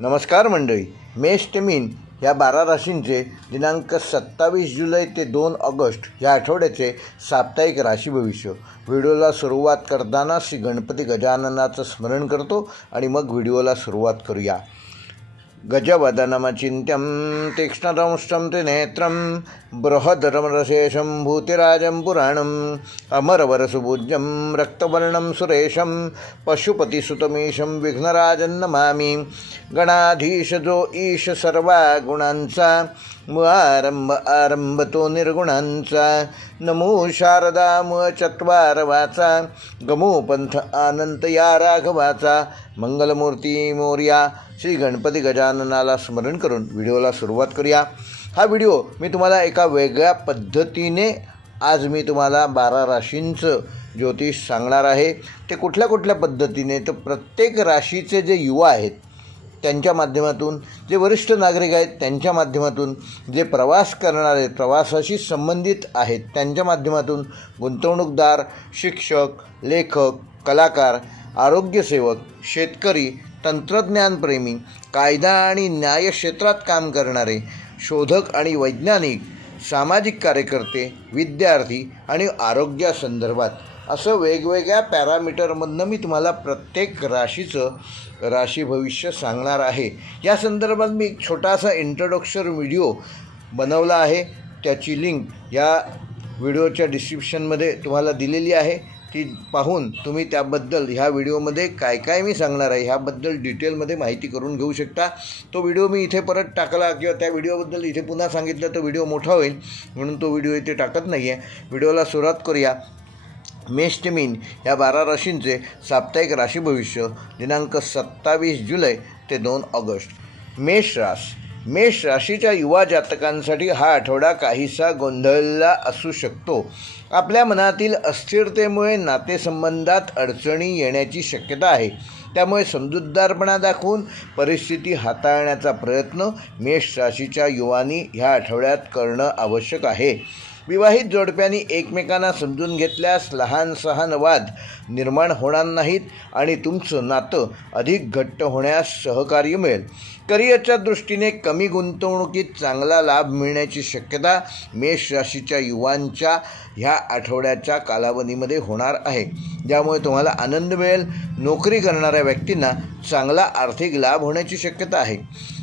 नमस्कार मंडळी, मेष ते मीन या 12 राशींचे दिनांक 27 जुलै ते 2 ऑगस्ट या आठवड्याचे साप्ताहिक राशी भविष्य. व्हिडिओला सुरुवात करताना श्री गणपती गजाननाचं स्मरण करतो आणि मग व्हिडिओला सुरुवात करूया. गजवदनमचिन्त्यं तीक्ष्णदंष्टं त्रिनेत्रं बृहदरमरशेषं भूतिराजं पुराणम् अमरवरसुपूज्यं रक्तवर्णं सुरेशं पशुपतिसुतमीशं विघ्नराजं नमामि. गणाधीश जो ईश सर्वा गुणांचा, आरंभ तो निर्गुणांचा. नमो शारदा चत्वार वाचा, गमो पंथ अनंत या राघवाचा. मंगलमूर्ती मोर्या श्री गणपती गजाननाला स्मरण करून व्हिडिओला सुरुवात करूया. हा व्हिडिओ मी तुम्हाला एका वेगळ्या पद्धतीने आज मी तुम्हाला 12 राशींचं ज्योतिष सांगणार आहे. ते कुठल्या पद्धतीने, तर प्रत्येक राशीचे जे युवा आहेत त्यांच्या माध्यमातून, जे वरिष्ठ नागरिक आहेत त्यांच्या माध्यमातून, जे प्रवास करणारे आहेत, प्रवासाशी संबंधित आहेत त्यांच्या माध्यमातून, गुंतवणूकदार, शिक्षक, लेखक, कलाकार, आरोग्यसेवक, शेतकरी, तंत्रज्ञानप्रेमी, कायदा आणि न्याय क्षेत्रात काम करणारे, शोधक आणि वैज्ञानिक, सामाजिक कार्यकर्ते, विद्यार्थी आणि आरोग्यासंदर्भात असं वेगवेगळ्या पॅरामीटरमधनं मी तुम्हाला प्रत्येक राशीचं राशी भविष्य सांगणार आहे. या संदर्भात मी एक छोटासा इंट्रोडक्शन व्हिडिओ बनवला आहे. त्याची लिंक या व्हिडिओच्या डिस्क्रिप्शनमध्ये तुम्हाला दिलेली आहे. ती पाहून तुम्ही त्याबद्दल ह्या व्हिडिओमध्ये काय मी सांगणार आहे ह्याबद्दल डिटेलमध्ये माहिती करून घेऊ शकता. तो व्हिडिओ मी इथे परत टाकला किंवा त्या व्हिडिओबद्दल इथे पुन्हा सांगितलं तर व्हिडिओ मोठा होईल, म्हणून तो व्हिडिओ इथे टाकत नाही आहे. व्हिडिओला सुरुवात करूया. मेष ते मीन या 12 राशींचे साप्ताहिक राशी भविष्य दिनांक 27 जुलै ते 2 ऑगस्ट. मेष राशीच्या युवा जातकांसाठी हा आठवडा काहीसा गोंधळला असू शकतो. आपल्या मनातील अस्थिरतेमुळे नातेसंबंधात अडचणी येण्याची शक्यता आहे. त्यामुळे समजूतदारपणा दाखवून परिस्थिती हाताळण्याचा प्रयत्न मेष राशीच्या युवांनी ह्या आठवड्यात करणं आवश्यक आहे. विवाहित जोडप्यांनी एकमेकांना समजून घेतल्यास लहान सहान वाद निर्माण होणार नाहीत आणि तुमचं नातं अधिक घट्ट होण्यास सहकार्य मिळेल. करिअरच्या दृष्टीने कमी गुंतवणुकीत चांगला लाभ मिळण्याची शक्यता मेष राशीच्या युवांच्या ह्या आठवड्याच्या कालावधीमध्ये होणार आहे, ज्यामुळे तुम्हाला आनंद मिळेल. नोकरी करणाऱ्या व्यक्तींना चांगला आर्थिक लाभ होण्याची शक्यता आहे.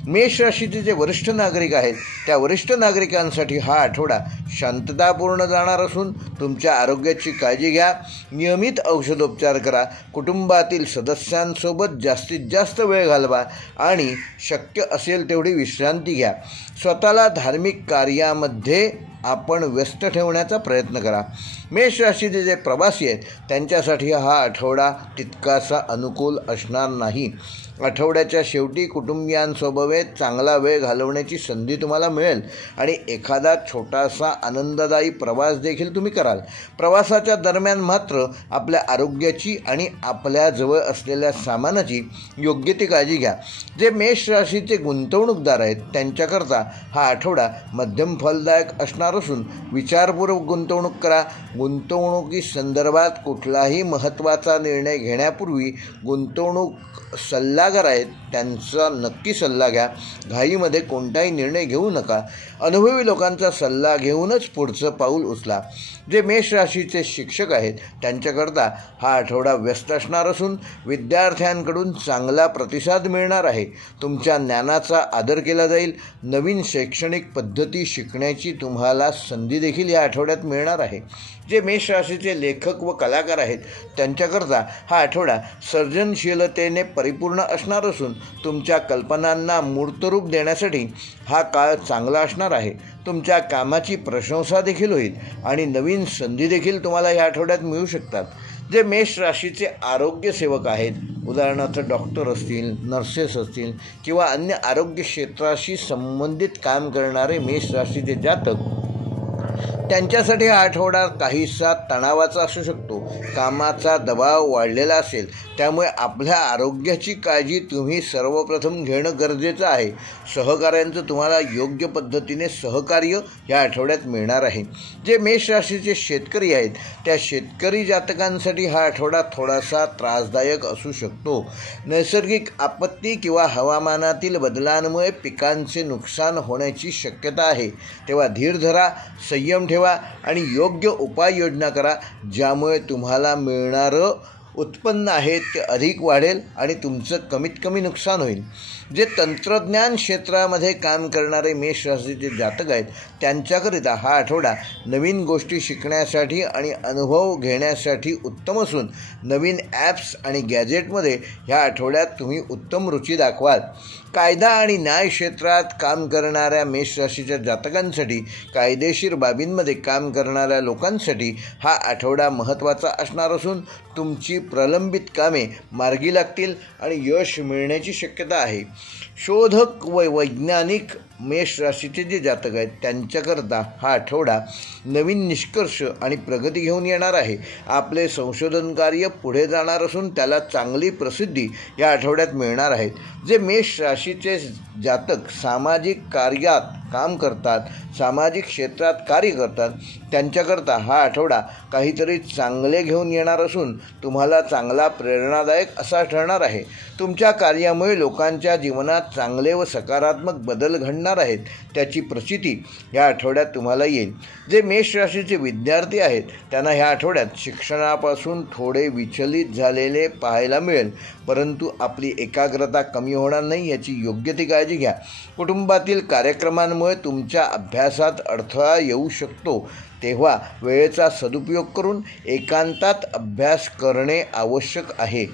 मेष राशीचे जे वरिष्ठ नागरिक आहेत त्या वरिष्ठ नागरिकांसाठी हा आठवडा शांततापूर्ण जाणार असून तुमच्या आरोग्याची काळजी घ्या. नियमित औषधोपचार करा. कुटुंबातील सदस्यांसोबत जास्तीत जास्त वेळ घालवा आणि शक्य असेल तेवढी विश्रांती घ्या. स्वतःला धार्मिक कार्यामध्ये आपण व्यस्त ठेवण्याचा प्रयत्न करा. मेष राशीचे जे प्रवासी आहेत त्यांच्यासाठी हा आठवडा तितकासा अनुकूल असणार नाही. आठवड्याच्या शेवटी कुटुंबियांसोबत चांगला वेळ घालवण्याची संधी तुम्हाला मिळेल आणि एखादा छोटासा आनंददायी प्रवास देखील तुम्ही कराल. प्रवासाच्या दरम्यान मात्र आपल्या आरोग्याची आणि आपल्याजवळ असलेल्या सामानाची योग्य ती काळजी घ्या. जे मेष राशीचे गुंतवणूकदार आहेत त्यांच्याकरता हा आठवडा मध्यम फलदायक असणार असून विचारपूर्वक गुंतवणूक करा. गुंतवणुकीसंदर्भात कुठलाही महत्त्वाचा निर्णय घेण्यापूर्वी गुंतवणूक सल्लागार आहेत त्यांचा नक्की सल्ला घ्या. घाईमध्ये कोणताही निर्णय घेऊ नका. अनुभवी लोकांचा सल्ला घेऊनच पुढचं पाऊल उचला. जे मेष राशीचे शिक्षक आहेत त्यांच्याकरता हा आठवडा व्यस्त असणार असून विद्यार्थ्यांकडून चांगला प्रतिसाद मिळणार आहे. तुमच्या ज्ञानाचा आदर केला जाईल. नवीन शैक्षणिक पद्धती शिकण्याची तुम्हाला संधी देखील या आठवड्यात मिळणार आहे. जे मेष राशीचे लेखक व कलाकार आहेत त्यांच्याकरता हा आठवडा सर्जनशीलतेने परिपूर्ण असणार असून तुमच्या कल्पनांना मूर्तरूप देण्यासाठी हा काळ चांगला असणार आहे. तुमच्या कामाची प्रशंसा देखील होईल आणि नवीन संधी देखील तुम्हाला या आठवड्यात मिळू शकतात. जे मेष राशीचे आरोग्यसेवक आहेत, उदाहरणार्थ डॉक्टर असतील, नर्सेस असतील किंवा अन्य आरोग्य क्षेत्राशी संबंधित काम करणारे मेष राशीचे जातक, त्यांच्यासाठी हा आठवडा काहीसा तणावाचा असू शकतो. कामाचा दबाव वाढलेला असेल त्यामुळे आपल्या आरोग्याची काळजी तुम्ही सर्वप्रथम घेणं गरजेचं आहे. सहकाऱ्यांचं तुम्हाला योग्य पद्धतीने सहकार्य या आठवड्यात मिळणार आहे. जे मेष राशीचे शेतकरी आहेत त्या शेतकरी जातकांसाठी हा आठवडा थोडासा त्रासदायक असू शकतो. नैसर्गिक आपत्ती किंवा हवामानातील बदलांमुळे पिकांचे नुकसान होण्याची शक्यता आहे. तेव्हा धीर धरा, संयम ठेवा आणि योग्य उपाययोजना करा, ज्यामुळे तुम्हाला मिळणारं उत्पन्न आहे ते अधिक वाढेल आणि तुमचं कमीत कमी नुकसान होईल. जे तंत्रज्ञान क्षेत्रामध्ये काम करणारे मेष राशीचे जातक आहेत त्यांच्याकरिता हा आठवडा नवीन गोष्टी शिकण्यासाठी आणि अनुभव घेण्यासाठी उत्तम असून नवीन ॲप्स आणि गॅजेटमध्ये ह्या आठवड्यात तुम्ही उत्तम रुची दाखवाल. कायदा आणि न्याय क्षेत्रात काम करणाऱ्या मेष राशीच्या जातकांसाठी, कायदेशीर बाबींमध्ये काम करणाऱ्या लोकांसाठी हा आठवडा महत्त्वाचा असणार असून तुमची प्रलंबित कामे मार्गी लागतील आणि यश मिळण्याची शक्यता आहे. शोधक व वैज्ञानिक मेष राशीचे जे जातक आहेत त्यांच्याकरता हा आठवडा नवीन निष्कर्ष आणि प्रगती घेऊन येणार आहे. आपले संशोधन कार्य पुढे जाणार असून त्याला चांगली प्रसिद्धी या आठवड्यात मिळणार आहेत. जे मेष राशीचे जातक सामाजिक कार्यात काम करतात, सामाजिक क्षेत्रात कार्य करतात त्यांच्याकरता हा आठवडा काहीतरी चांगले घेऊन येणार असून तुम्हाला चांगला प्रेरणादायक असा ठरणार आहे. तुमच्या कार्यामुळे लोकांच्या जीवनात चांगले व सकारात्मक बदल घडणार आहेत, त्याची प्रचिती या आठवड्यात तुम्हाला येईल. जे मेष राशीचे विद्यार्थी आहेत त्यांना ह्या आठवड्यात शिक्षणापासून थोडे विचलित झालेले पाहायला मिळेल, परंतु आपली एकाग्रता कमी होणार नाही याची योग्य ती काळजी घ्या. कुटुंबातील कार्यक्रमांमुळे तुमच्या अभ्यासात अडथळा येऊ शकतो, तेव्हा वेळेचा सदुपयोग करून एकांतात अभ्यास करणे आवश्यक आहे.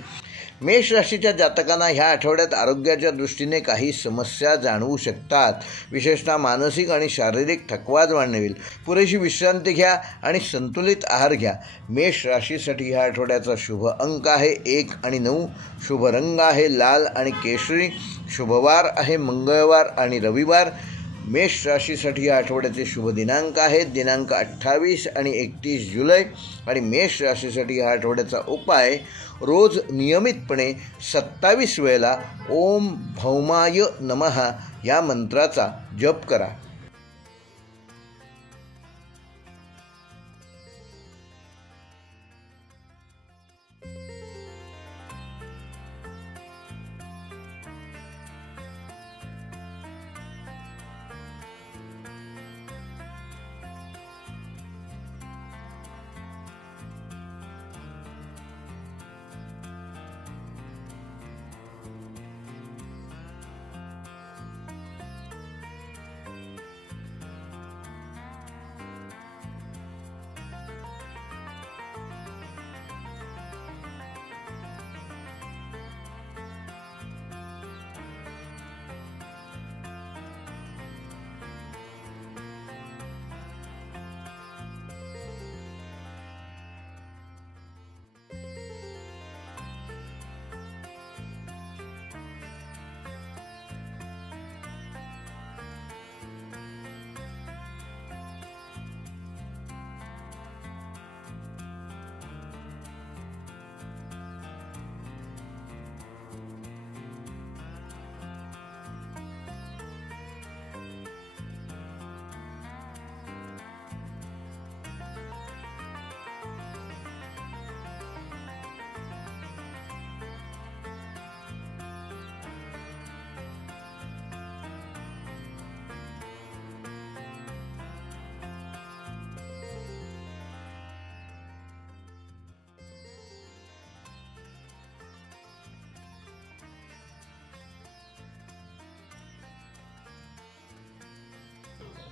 मेष राशीच्या जातकांना ह्या आठवड्यात आरोग्याच्या दृष्टीने काही समस्या जाणवू शकतात. विशेषतः मानसिक आणि शारीरिक थकवा जाणवेल. पुरेशी विश्रांती घ्या आणि संतुलित आहार घ्या. मेष राशीसाठी ह्या आठवड्याचा शुभ अंक आहे 1 आणि 9. शुभ रंग आहे लाल आणि केशरी. शुभवार आहे मंगळवार आणि रविवार. मेष राशीसाठी या आठवड्याचे शुभ दिनांक आहेत दिनांक 28 आणि 31 जुलै. आणि मेष राशीसाठी या आठवड्याचा उपाय रोज नियमितपणे 27 वेळेला ओम भौमाय नमः या मंत्राचा जप करा.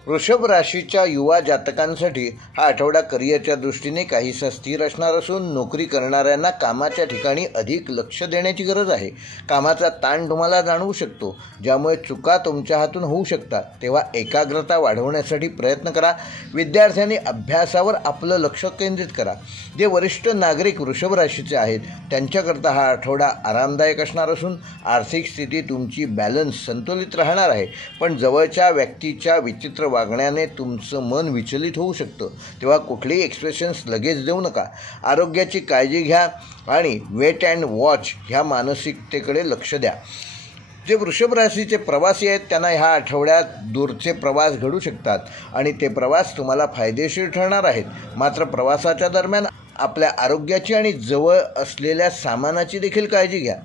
वृषभ राशीच्या युवा जातकांसाठी हा आठवडा करिअरच्या दृष्टीने काहीसा स्थिर असणार असून नोकरी करणाऱ्यांना कामाच्या ठिकाणी अधिक लक्ष देण्याची गरज आहे. कामाचा ताण तुम्हाला जाणवू शकतो, ज्यामुळे चुका तुमच्या हातून होऊ शकतात. तेव्हा एकाग्रता वाढवण्यासाठी प्रयत्न करा. विद्यार्थ्यांनी अभ्यासावर आपलं लक्ष केंद्रित करा. जे वरिष्ठ नागरिक वृषभ राशीचे आहेत त्यांच्याकरता हा आठवडा आरामदायक असणार असून आर्थिक स्थिती तुमची बॅलन्स संतुलित राहणार आहे. पण जवळच्या व्यक्तीच्या विचित्र वागण्याने तुमचं मन विचलित होऊ शकतं, तेव्हा कुठलेही एक्सप्रेशन्स लगेच देऊ नका. आरोग्याची काळजी घ्या आणि वेट अँड वॉच ह्या मानसिकतेकडे लक्ष द्या. जे वृषभ राशीचे प्रवासी आहेत त्यांना ह्या आठवड्यात दूरचे प्रवास घडू शकतात आणि ते प्रवास तुम्हाला फायदेशीर ठरणार आहेत. मात्र प्रवासाच्या दरम्यान आपल्या आरोग्याची आणि जवळ असलेल्या सामानाची देखील काळजी घ्या.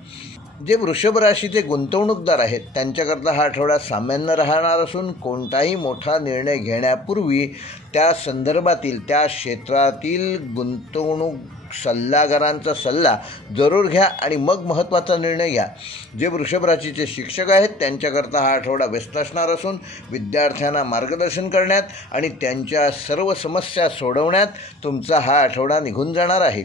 जे वृषभ राशीचे गुंतवणूकदार आहेत त्यांच्याकरता हा आठवडा सामान्य राहणार असून कोणताही मोठा निर्णय घेण्यापूर्वी त्या संदर्भातील त्या क्षेत्रातील गुंतवणूक सल्लागारांचा सल्ला जरूर घ्या आणि मग महत्त्वाचा निर्णय घ्या. जे वृषभ राशीचे शिक्षक आहेत त्यांच्याकरता हा आठवडा व्यस्त असणार असून विद्यार्थ्यांना मार्गदर्शन करण्यात आणि त्यांच्या सर्व समस्या सोडवण्यात तुमचा हा आठवडा निघून जाणार आहे.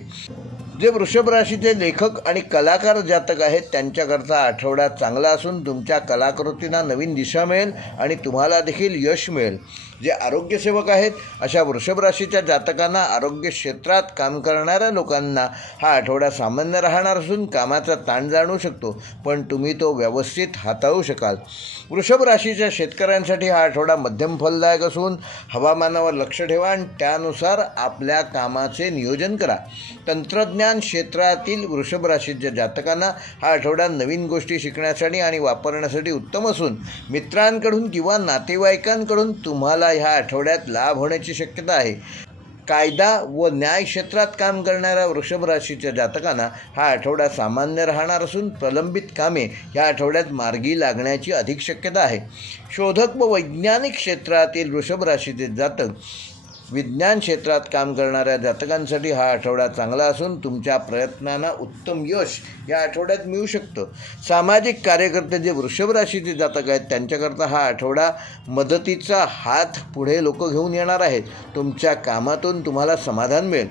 जे वृषभ राशीचे लेखक आणि कलाकार जातक आहेत त्यांच्याकरता आठवडा चांगला असून तुमच्या कलाकृतींना नवीन दिशा मिळेल आणि तुम्हाला देखील यश मिळेल. जे आरोग्यसेवक आहेत अशा वृषभ राशीच्या जातकांना आरोग्य क्षेत्रात काम करणाऱ्या लोकांना हा आठवडा सामान्य राहणार असून कामाचा ताण जाणवू शकतो, पण तुम्ही तो व्यवस्थित हाताळू शकाल. वृषभ राशीच्या शेतकऱ्यांसाठी हा आठवडा मध्यम फलदायक असून हवामानावर लक्ष ठेवा आणि त्यानुसार आपल्या कामाचे नियोजन करा. तंत्रज्ञान क्षेत्रातील वृषभ राशीच्या जातकांना हा आठवडा नवीन गोष्टी शिकण्यासाठी आणि वापरण्यासाठी उत्तम असून मित्रांकडून किंवा नातेवाईकांकडून तुम्हाला ह्या आठवड्यात लाभ होण्याची शक्यता आहे. कायदा व न्याय क्षेत्रात काम करणाऱ्या वृषभ राशीच्या जातकांना हा आठवडा सामान्य राहणार असून प्रलंबित कामे ह्या आठवड्यात मार्गी लागण्याची अधिक शक्यता आहे. शोधक व वैज्ञानिक क्षेत्रातील वृषभ राशीचे जातक विज्ञान क्षेत्रात काम करणाऱ्या जातकांसाठी हा आठवडा चांगला असून तुमच्या प्रयत्नांना उत्तम यश या आठवड्यात मिळू शकतं. सामाजिक कार्यकर्ते जे वृषभ राशीचे जातक आहेत त्यांच्याकरता हा आठवडा मदतीचा हात पुढे लोक घेऊन येणार आहेत. तुमच्या कामातून तुम्हाला समाधान मिळेल.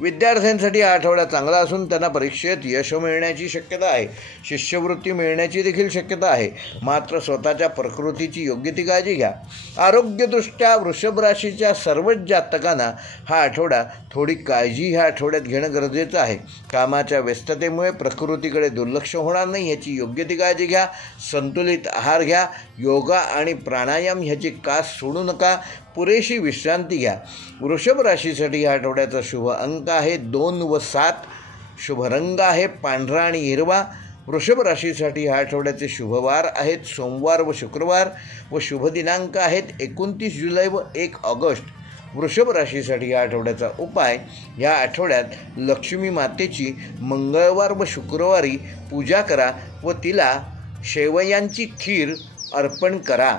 विद्यार्थ्यांसाठी हा आठवडा चांगला असून त्यांना परीक्षेत यश मिळण्याची शक्यता आहे. शिष्यवृत्ती मिळण्याची देखील शक्यता आहे. मात्र स्वतःच्या प्रकृतीची योग्य ती काळजी घ्या. आरोग्यदृष्ट्या वृषभ राशीच्या सर्वच जातकांना हा आठवडा थोडी काळजी ह्या आठवड्यात घेणं गरजेचं आहे. कामाच्या व्यस्ततेमुळे प्रकृतीकडे दुर्लक्ष होणार नाही याची योग्य ती काळजी घ्या. संतुलित आहार घ्या. योगा आणि प्राणायाम ह्याची कास सोडू नका. पुरेशी विश्रांती घ्या. वृषभ राशीसाठी या आठवड्याचा शुभ अंक आहे 2 व 7. शुभ रंग आहे पांढरा आणि हिरवा. वृषभ राशीसाठी ह्या आठवड्याचे शुभवार आहेत सोमवार व शुक्रवार व शुभ दिनांक आहेत 29 जुलै व 1 ऑगस्ट. वृषभ राशीसाठी या आठवड्याचा उपाय या आठवड्यात लक्ष्मी मातेची मंगळवार व शुक्रवारी पूजा करा व तिला शेवयांची खीर अर्पण करा.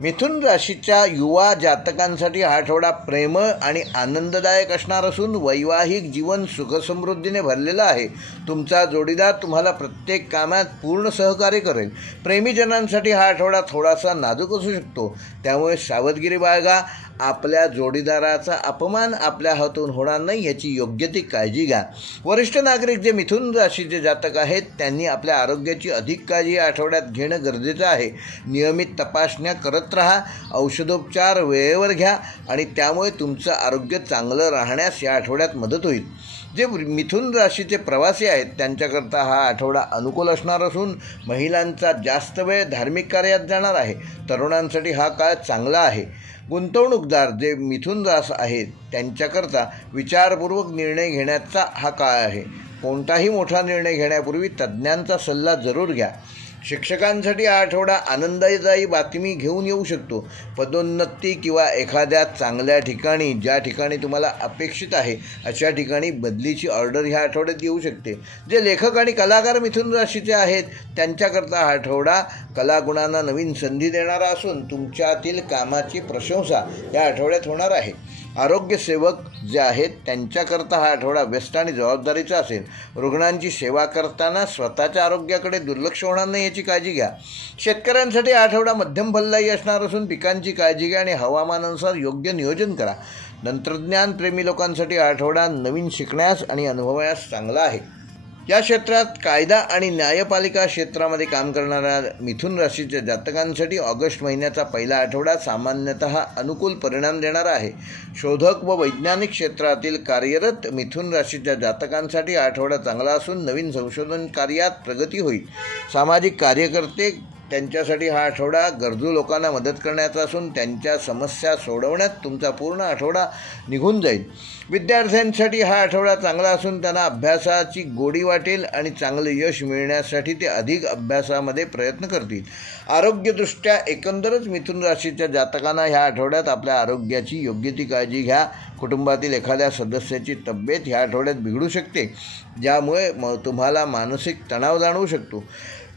मिथुन राशीच्या युवा जातकांसाठी हा आठवडा प्रेमळ आणि आनंददायक असणार असून वैवाहिक जीवन सुखसमृद्धीने भरलेलं आहे. तुमचा जोडीदार तुम्हाला प्रत्येक कामात पूर्ण सहकार्य करेल. प्रेमीजनांसाठी हा आठवडा थोडासा नाजूक असू शकतो, त्यामुळे सावधगिरी बाळगा. आपल्या जोडीदाराचा अपमान आपल्या हातून होणार नाही याची योग्य ती काळजी घ्या. वरिष्ठ नागरिक जे मिथुन राशीचे जातक आहेत त्यांनी आपल्या आरोग्याची अधिक काळजी या आठवड्यात घेणं गरजेचं आहे. नियमित तपासण्या करत राहा. औषधोपचार वेळेवर घ्या आणि त्यामुळे तुमचं आरोग्य चांगलं राहण्यास या आठवड्यात मदत होईल. जे मिथुन राशीचे प्रवासी आहेत त्यांच्याकरता हा आठवडा अनुकूल असणार असून महिलांचा जास्त वेळ धार्मिक कार्यात जाणार आहे. तरुणांसाठी हा काळ चांगला आहे. गुंतवणूकदार जे मिथुन रास आहेत त्यांच्याकरता विचारपूर्वक निर्णय घेण्याचा हा काळ आहे. कोणताही मोठा निर्णय घेण्यापूर्वी तज्ज्ञांचा सल्ला जरूर घ्या. शिक्षकांसाठी हा आठवडा आनंददायी बातमी घेऊन येऊ शकतो. पदोन्नती किंवा एखाद्या चांगल्या ठिकाणी ज्या ठिकाणी तुम्हाला अपेक्षित आहे अशा ठिकाणी बदलीची ऑर्डर ह्या आठवड्यात येऊ शकते. जे लेखक आणि कलाकार मिथुन राशीचे आहेत त्यांच्याकरता हा आठवडा कलागुणांना नवीन संधी देणारा असून तुमच्यातील कामाची प्रशंसा या आठवड्यात होणार आहे. आरोग्यसेवक जे आहेत त्यांच्याकरता हा आठवडा व्यस्त आणि जबाबदारीचा असेल. रुग्णांची सेवा करताना स्वतःच्या आरोग्याकडे दुर्लक्ष होणार नाही याची काळजी घ्या. शेतकऱ्यांसाठी हा आठवडा मध्यम फलदायी असणार असून पिकांची काळजी घ्या आणि हवामानानुसार योग्य नियोजन करा. तंत्रज्ञान प्रेमी लोकांसाठी हा आठवडा नवीन शिकण्यास आणि अनुभवण्यास चांगला आहे. या क्षेत्रात कायदा आणि न्यायपालिका क्षेत्रामध्ये काम करणाऱ्या मिथुन राशीच्या जातकांसाठी ऑगस्ट महिन्याचा पहिला आठवडा सामान्यतः अनुकूल परिणाम देणारा आहे. शोधक व वैज्ञानिक क्षेत्रातील कार्यरत मिथुन राशीच्या जातकांसाठी हा आठवडा चांगला असून नवीन संशोधन कार्यात प्रगती होईल. सामाजिक कार्यकर्ते त्यांच्यासाठी हा आठवडा गरजू लोकांना मदत करण्याचा असून त्यांच्या समस्या सोडवण्यात तुमचा पूर्ण आठवडा निघून जाईल. विद्यार्थ्यांसाठी हा आठवडा चांगला असून त्यांना अभ्यासाची गोडी वाटेल आणि चांगले यश मिळण्यासाठी ते अधिक अभ्यासामध्ये प्रयत्न करतील. आरोग्यदृष्ट्या एकंदरच मिथुन राशीच्या जातकांना ह्या आठवड्यात आपल्या आरोग्याची योग्य ती काळजी घ्या. कुटुंबातील एखाद्या सदस्याची तब्येत ह्या आठवड्यात बिघडू शकते, ज्यामुळे तुम्हाला मानसिक तणाव जाणवू शकतो.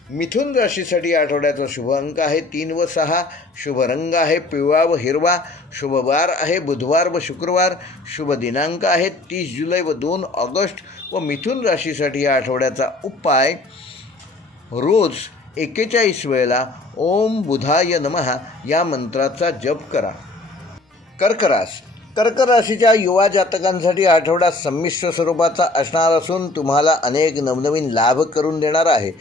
मिथुन राशीसाठी आठवड्याचा शुभ अंक आहे 3 व 6. शुभ रंग आहे पिवळा व हिरवा. शुभ वार आहे बुधवार व शुक्रवार. शुभ दिनांक आहे 30 जुलै व 2 ऑगस्ट. व मिथुन राशीसाठी या आठवड्याचा उपाय, रोज 41 वेळेला ओम बुधाय नमः या मंत्राचा जप करा. कर्क राशीच्या युवा जातकांसाठी आठवडा संमिश्र स्वरूपाचा असणार असून तुम्हाला अनेक नवनवीन लाभ करून देणार आहे.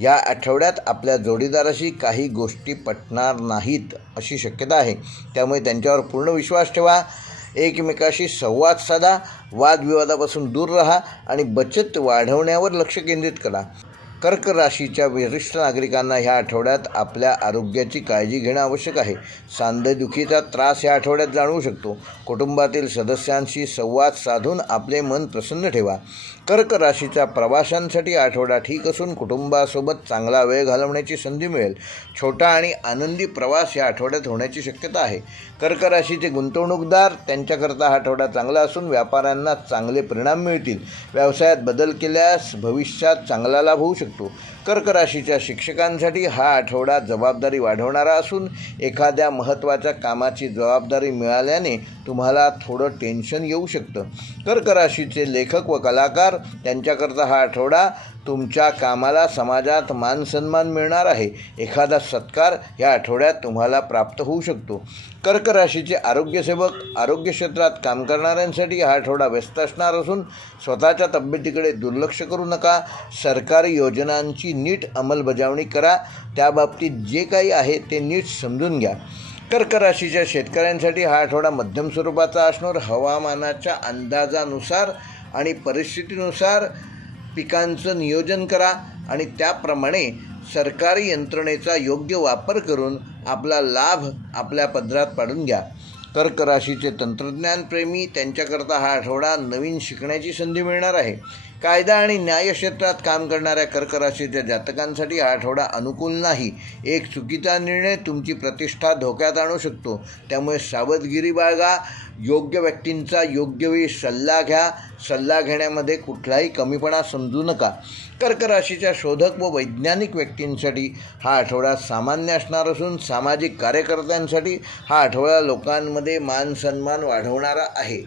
या आठवड्यात आपल्या जोडीदाराशी काही गोष्टी पटणार नाहीत अशी शक्यता आहे, त्यामुळे त्यांच्यावर पूर्ण विश्वास ठेवा. एकमेकाशी संवाद साधा, वादविवादापासून दूर राहा आणि बचत वाढवण्यावर लक्ष केंद्रित करा. कर्क राशीच्या वरिष्ठ नागरिकांना ह्या आठवड्यात आपल्या आरोग्याची काळजी घेणं आवश्यक आहे. सांधेदुखीचा त्रास ह्या आठवड्यात जाणवू शकतो. कुटुंबातील सदस्यांशी संवाद साधून आपले मन प्रसन्न ठेवा. कर्क राशीच्या प्रवाशांसाठी आठवडा ठीक असून कुटुंबासोबत चांगला वेळ घालवण्याची संधी मिळेल. छोटा आणि आनंदी प्रवास या आठवड्यात होण्याची शक्यता आहे. कर्क राशीचे गुंतवणूकदार, त्यांच्याकरता हा आठवडा चांगला असून व्यापाऱ्यांना चांगले परिणाम मिळतील. व्यवसायात बदल केल्यास भविष्यात चांगला लाभ होऊ शकतो. कर्क राशीच्या शिक्षकांसाठी हा आठवडा जबाबदारी वाढवणारा असून एखाद्या महत्त्वाच्या कामाची जबाबदारी मिळाल्याने तुम्हाला थोडं टेन्शन येऊ शकतं. कर्क राशीचे लेखक व कलाकार, त्यांच्याकरता हा आठवडा तुमच्या कामाला समाजात मानसन्मान मिळणार आहे. एखादा सत्कार या आठवड्यात तुम्हाला प्राप्त होऊ शकतो. कर्क राशीचे आरोग्यसेवक, आरोग्य क्षेत्रात काम करणाऱ्यांसाठी हा आठवडा व्यस्त असणार असून स्वतःच्या तब्येतीकडे दुर्लक्ष करू नका. सरकारी योजनांची नीट अंमलबजावणी करा. त्याबाबतीत जे काही आहे ते नीट समजून घ्या. कर्क राशीच्या शेतकऱ्यांसाठी हा आठवडा मध्यम स्वरूपाचा असणार. हवामानाच्या अंदाजानुसार आणि परिस्थितीनुसार पिकांचं नियोजन करा आणि त्याप्रमाणे सरकारी यंत्रणेचा योग्य वापर करून आपला लाभ आपल्या पदरात पाडून घ्या. कर्क राशीचे तंत्रज्ञानप्रेमी, त्यांच्याकरता हा आठवडा नवीन शिकण्याची संधी मिळणार आहे. कायदा आणि न्याय क्षेत्रात काम करणाऱ्या कर्क राशीच्या जातकांसाठी हा आठवडा अनुकूल नाही. एक चुकीचा निर्णय तुमची प्रतिष्ठा धोक्यात आणू शकतो, त्यामुळे सावधगिरी बाळगा. योग्य व्यक्तींचा योग्य वेळी सल्ला घ्या. सल्ला घेण्यामध्ये कुठलाही कमीपणा समजू नका. कर्क राशीच्या शोधक व वैज्ञानिक व्यक्तींसाठी हा आठवडा सामान्य असणार असून सामाजिक कार्यकर्त्यांसाठी हा आठवडा लोकांमध्ये मान सन्मान वाढवणारा आहे.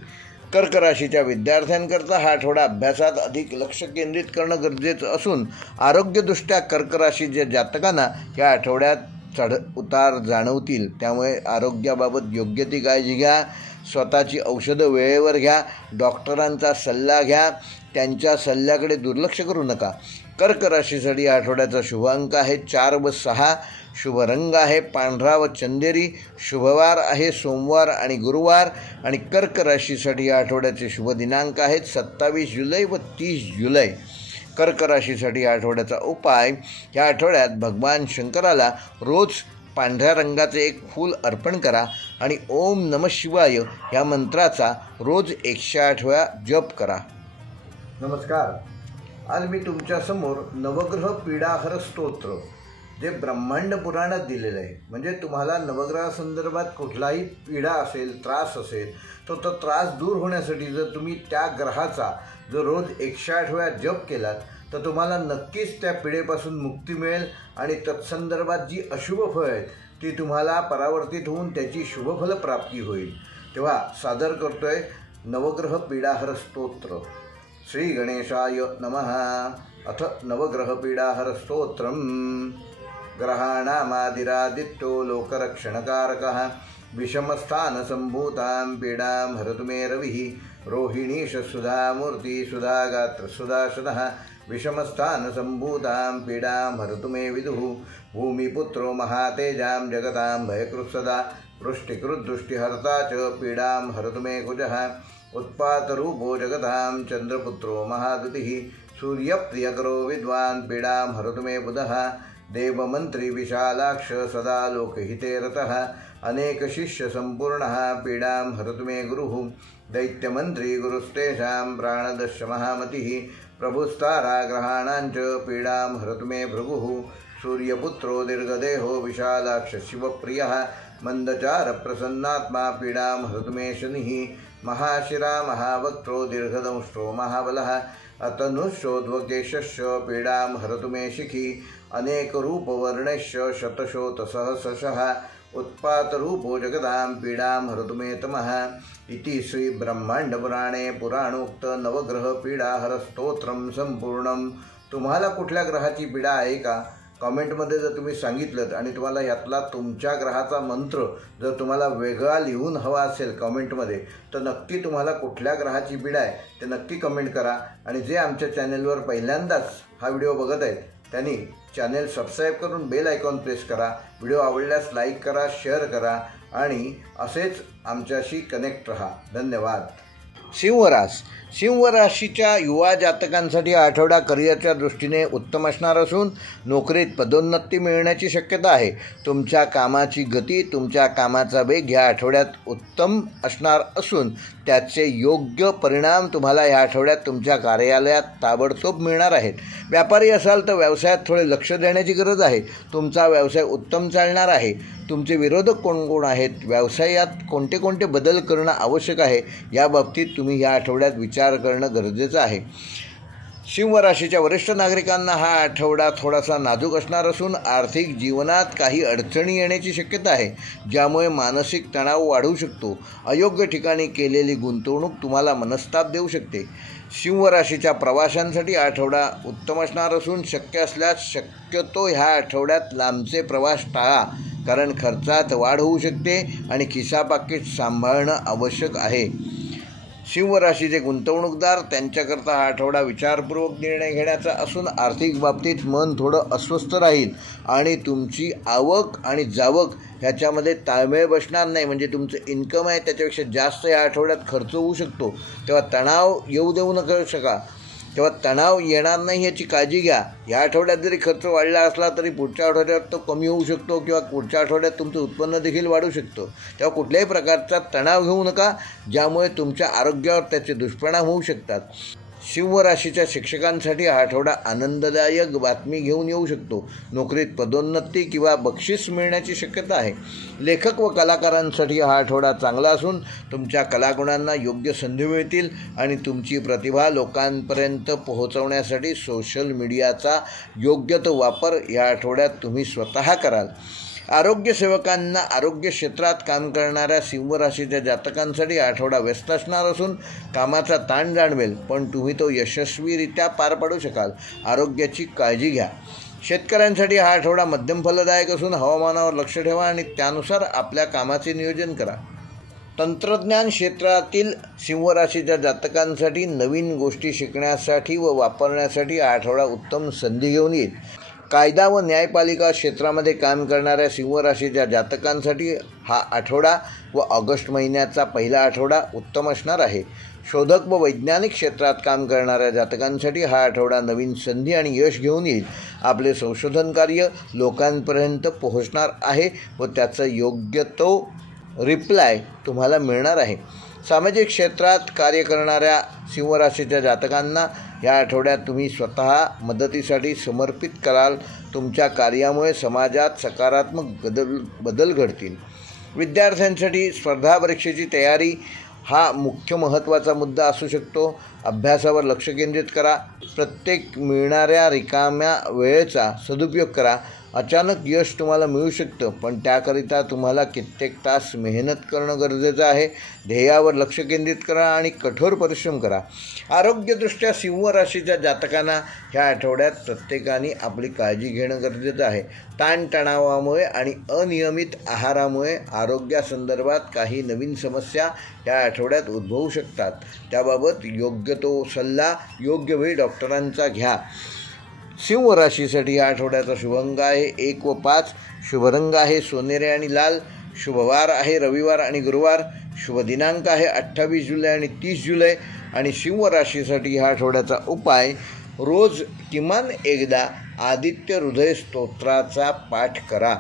कर्क राशीच्या विद्यार्थ्यांकरता हा आठवडा अभ्यासात अधिक लक्ष केंद्रित करणं गरजेचं असून आरोग्यदृष्ट्या कर्क राशीच्या जातकांना या आठवड्यात चढ उतार जाणवतील, त्यामुळे आरोग्याबाबत योग्य ती काळजी घ्या. स्वतःची औषधं वेळेवर घ्या. डॉक्टरांचा सल्ला घ्या. त्यांच्या सल्ल्याकडे दुर्लक्ष करू नका. कर्क राशीसाठी या आठवड्याचा शुभ अंक आहे 4 व 6. शुभ रंग आहे पांढरा व चंदेरी. शुभवार आहे सोमवार आणि गुरुवार. आणि कर्क राशीसाठी या आठवड्याचे शुभ दिनांक आहेत 27 जुलै व 30 जुलै. कर्क राशीसाठी या आठवड्याचा उपाय, या आठवड्यात भगवान शंकराला रोज पांढऱ्या रंगाचे एक फूल अर्पण करा आणि ओम नमः शिवाय या मंत्राचा रोज 108 वेळा जप करा. नमस्कार. आज मी तुमच्यासमोर नवग्रह पीडाहर स्तोत्र, जे ब्रह्मांड पुराणात दिलेलं आहे. म्हणजे तुम्हाला नवग्रहासंदर्भात कुठलाही पीडा असेल, त्रास असेल, तो त्रास दूर होण्यासाठी जर तुम्ही त्या ग्रहाचा जर रोज 108 वेळा जप केलात तर तुम्हाला नक्कीच त्या पीडेपासून मुक्ती मिळेल आणि तत्संदर्भात जी अशुभ फळं आहेत ती तुम्हाला परावर्तित होऊन त्याची शुभफल प्राप्ती होईल. तेव्हा सादर करतोय नवग्रह पीडाहर स्तोत्र. श्री गणेशाय नमः. अथ नवग्रह पीडाहर स्तोत्रम. ग्रहाणामादिरादित्यो लोकरक्षणकारकः विषमस्थानसम्भूतां पीडां हरतु मे रविः. रोहिणीशसुधामूर्ति सुधागात्रसुधाशनः विषमस्थानसम्भूतां पीडां हरतु मे विदुः. भूमिपुत्रो महातेजां जगतां भयकृत्सदा वृष्टिकृद्दुष्टिहर्ता च पीडां हरतु मे कुजः. उत्पातरूपो जगतां चन्द्रपुत्रो महादुतिः. सूर्यप्रियकरो विद्वान् पीडां हरतु मे बुधः. देवमंत्री विशालाक्ष सदा लोकहिते रतः अनेक शिष्य संपूर्णः पीडां हरतु मे गुरुः दैत्यमंत्री गुरुस्तेषां प्राणदश्य महामतिः प्रभुस्ताराग्रहाणाञ्च पीडां हरतु मे भृगुः सूर्यपुत्रो दीर्घदेहो विशालाक्ष शिवप्रियः मंदचार प्रसन्नात्मा पीडां हरतु मे शनिः महाशिरा महावक्त्रो दीर्घदंष्ट्रो महाबलः अतनुष्योद्वकेशश्च पीडां हरतु मे शिखी अनेकरूपवर्णश्च शतशोतसहस्रशः उत्पातरूपो जगदां पीडां हरतु मे तमः इति श्री ब्रह्मांडपुराणे पुराणोक्त नवग्रह पीडाहर स्तोत्रम संपूर्णम। तुम्हाला कुठल्या ग्रहाची पीडा आहे का? कॉमेंटमध्ये जर तुम्ही सांगितलं आणि तुम्हाला यातला तुमच्या ग्रहाचा मंत्र जर तुम्हाला वेगळा लिहून हवा असेल कॉमेंटमध्ये, तर नक्की तुम्हाला कुठल्या ग्रहाची पीडा आहे ते नक्की कमेंट करा। आणि जे आमच्या चॅनेलवर पहिल्यांदाच हा व्हिडिओ बघत आहेत त्यांनी चॅनेल सबस्क्राईब करून बेल आयकॉन प्रेस करा। व्हिडिओ आवडल्यास लाईक करा, शेअर करा आणि असेच आमच्याशी कनेक्ट रहा। धन्यवाद। सिंह राशीच्या युवा जातकांसाठी आठवडा करिअरच्या दृष्टीने उत्तम असणार असून नोकरीत पदोन्नती मिळण्याची शक्यता आहे। तुमच्या कामाची गती, तुमच्या कामाचा वेग ह्या आठवड्यात उत्तम असणार असून त्याचे योग्य परिणाम तुम्हाला ह्या आठवड्यात तुमच्या कार्यालयात ताबडतोब मिळणार आहेत। व्यापारी असाल तर व्यवसायात थोडे लक्ष देण्याची गरज आहे। तुमचा व्यवसाय उत्तम चालणार आहे। तुमचे विरोधक कोण कोण आहेत, व्यवसायात कोणते कोणते बदल करणं आवश्यक आहे या बाबतीत तुम्ही या आठवड्यात विचार करणं गरजेचं आहे। सिंह राशीच्या वरिष्ठ नागरिकांना हा आठवडा थोडासा नाजूक असणार असून आर्थिक जीवनात काही अडचणी येण्याची शक्यता आहे, ज्यामुळे मानसिक तणाव वाढू शकतो। अयोग्य ठिकाणी केलेली गुंतवणूक तुम्हाला मनस्ताप देऊ शकते। सिंह राशीच्या प्रवाशांसाठी आठवडा उत्तम असणार असून शक्य असल्यास शक्यतो ह्या आठवड्यात लांबचे प्रवास टाळा, कारण खर्चात वाढ होऊ शकते आणि खिसापाकीट सांभाळणं आवश्यक आहे। सिंह राशीचे गुंतवणूकदार त्यांच्याकरता हा आठवडा विचारपूर्वक निर्णय घेण्याचा असून आर्थिक बाबतीत मन थोडं अस्वस्थ राहील आणि तुमची आवक आणि जावक ह्याच्यामध्ये ताळमेळ बसणार नाही, म्हणजे तुमचं इन्कम आहे त्याच्यापेक्षा जास्त या आठवड्यात खर्च होऊ शकतो। तेव्हा तणाव येऊ देऊ नका तेव्हा तणाव येणार नाही याची काळजी घ्या। या आठवड्यात जरी खर्च वाढला असला तरी पुढच्या आठवड्यात तो कमी होऊ शकतो किंवा पुढच्या आठवड्यात तुमचं उत्पन्न देखील वाढू शकतो। तेव्हा कुठल्याही प्रकारचा तणाव घेऊ नका, ज्यामुळे तुमच्या आरोग्यावर त्याचे दुष्परिणाम होऊ शकतात। सिंह राशीच्या शिक्षकांसाठी हा आठवडा आनंददायक बातमी घेऊन येऊ शकतो। नोकरीत पदोन्नती किंवा बक्षीस मिळण्याची शक्यता आहे। लेखक व कलाकारांसाठी हा आठवडा चांगला असून तुमच्या कलागुणांना योग्य संधी मिळतील आणि तुमची प्रतिभा लोकांपर्यंत पोहोचवण्यासाठी सोशल मीडियाचा योग्य तो वापर या आठवड्यात तुम्ही स्वतः कराल। आरोग्य सेवकांना आरोग्य क्षेत्रात काम करणाऱ्या सिंह राशीच्या जातकांसाठी आठवडा व्यस्त असणार असून कामाचा ताण जाणवेल, पण तुम्ही तो यशस्वीरित्या पार पाडू शकाल। आरोग्याची काळजी घ्या। शेतकऱ्यांसाठी हा आठवडा मध्यम फलदायक असून हवामानावर लक्ष ठेवा आणि त्यानुसार आपल्या कामाचे नियोजन करा। तंत्रज्ञान क्षेत्रातील सिंह राशीच्या जातकांसाठी नवीन गोष्टी शिकण्यासाठी व वापरण्यासाठी हा आठवडा उत्तम संधी घेऊन येईल। कायदा व न्यायपालिका क्षेत्रामध्ये काम करणाऱ्या सिंह राशीच्या जातकांसाठी हा आठवडा व ऑगस्ट महिन्याचा पहिला आठवडा उत्तम असणार आहे। शोधक व वैज्ञानिक क्षेत्रात काम करणाऱ्या जातकांसाठी हा आठवडा नवीन संधी आणि यश घेऊन येईल। आपले संशोधन कार्य लोकांपर्यंत पोहोचणार आहे व त्याचा योग्य तो रिप्लाय तुम्हाला मिळणार आहे। सामाजिक क्षेत्रात कार्य करणाऱ्या सिंह राशीच्या जातकांना या आठवड्यात तुम्ही स्वतः मदतीसाठी समर्पित कराल। तुमच्या कार्यामुळे समाजात सकारात्मक बदल घडतील। विद्यार्थ्यांसाठी स्पर्धा परीक्षेची तयारी हा मुख्य महत्त्वाचा मुद्दा असू शकतो। अभ्यासावर लक्ष केंद्रित करा। प्रत्येक मिळणाऱ्या रिकाम्या वेळेचा सदुपयोग करा। अचानक यश तुम्हाला मिळू शकतं, पण त्याकरिता तुम्हाला कित्येक तास मेहनत करणं गरजेचं आहे। ध्येयावर लक्ष केंद्रित करा आणि कठोर परिश्रम करा। आरोग्यदृष्ट्या सिंह राशीच्या जातकांना ह्या आठवड्यात प्रत्येकाने आपली काळजी घेणं गरजेचं आहे। ताणतणावामुळे आणि अनियमित आहारामुळे आरोग्यासंदर्भात काही नवीन समस्या या आठवड्यात उद्भवू शकतात। त्याबाबत योग्य तो सल्ला योग्य वेळी डॉक्टरांचा घ्या। सिंह राशीसाठी या आठवड्याचा शुभंग आहे 1 व 5। शुभ रंग आहे सोनेरी आणि लाल। शुभवार आहे रविवार आणि गुरुवार। शुभ दिनांक आहे 28 जुलै आणि 30 जुलै। आणि सिंह राशीसाठी ह्या आठवड्याचा उपाय रोज किमान एकदा आदित्य हृदय स्तोत्राचा पाठ करा.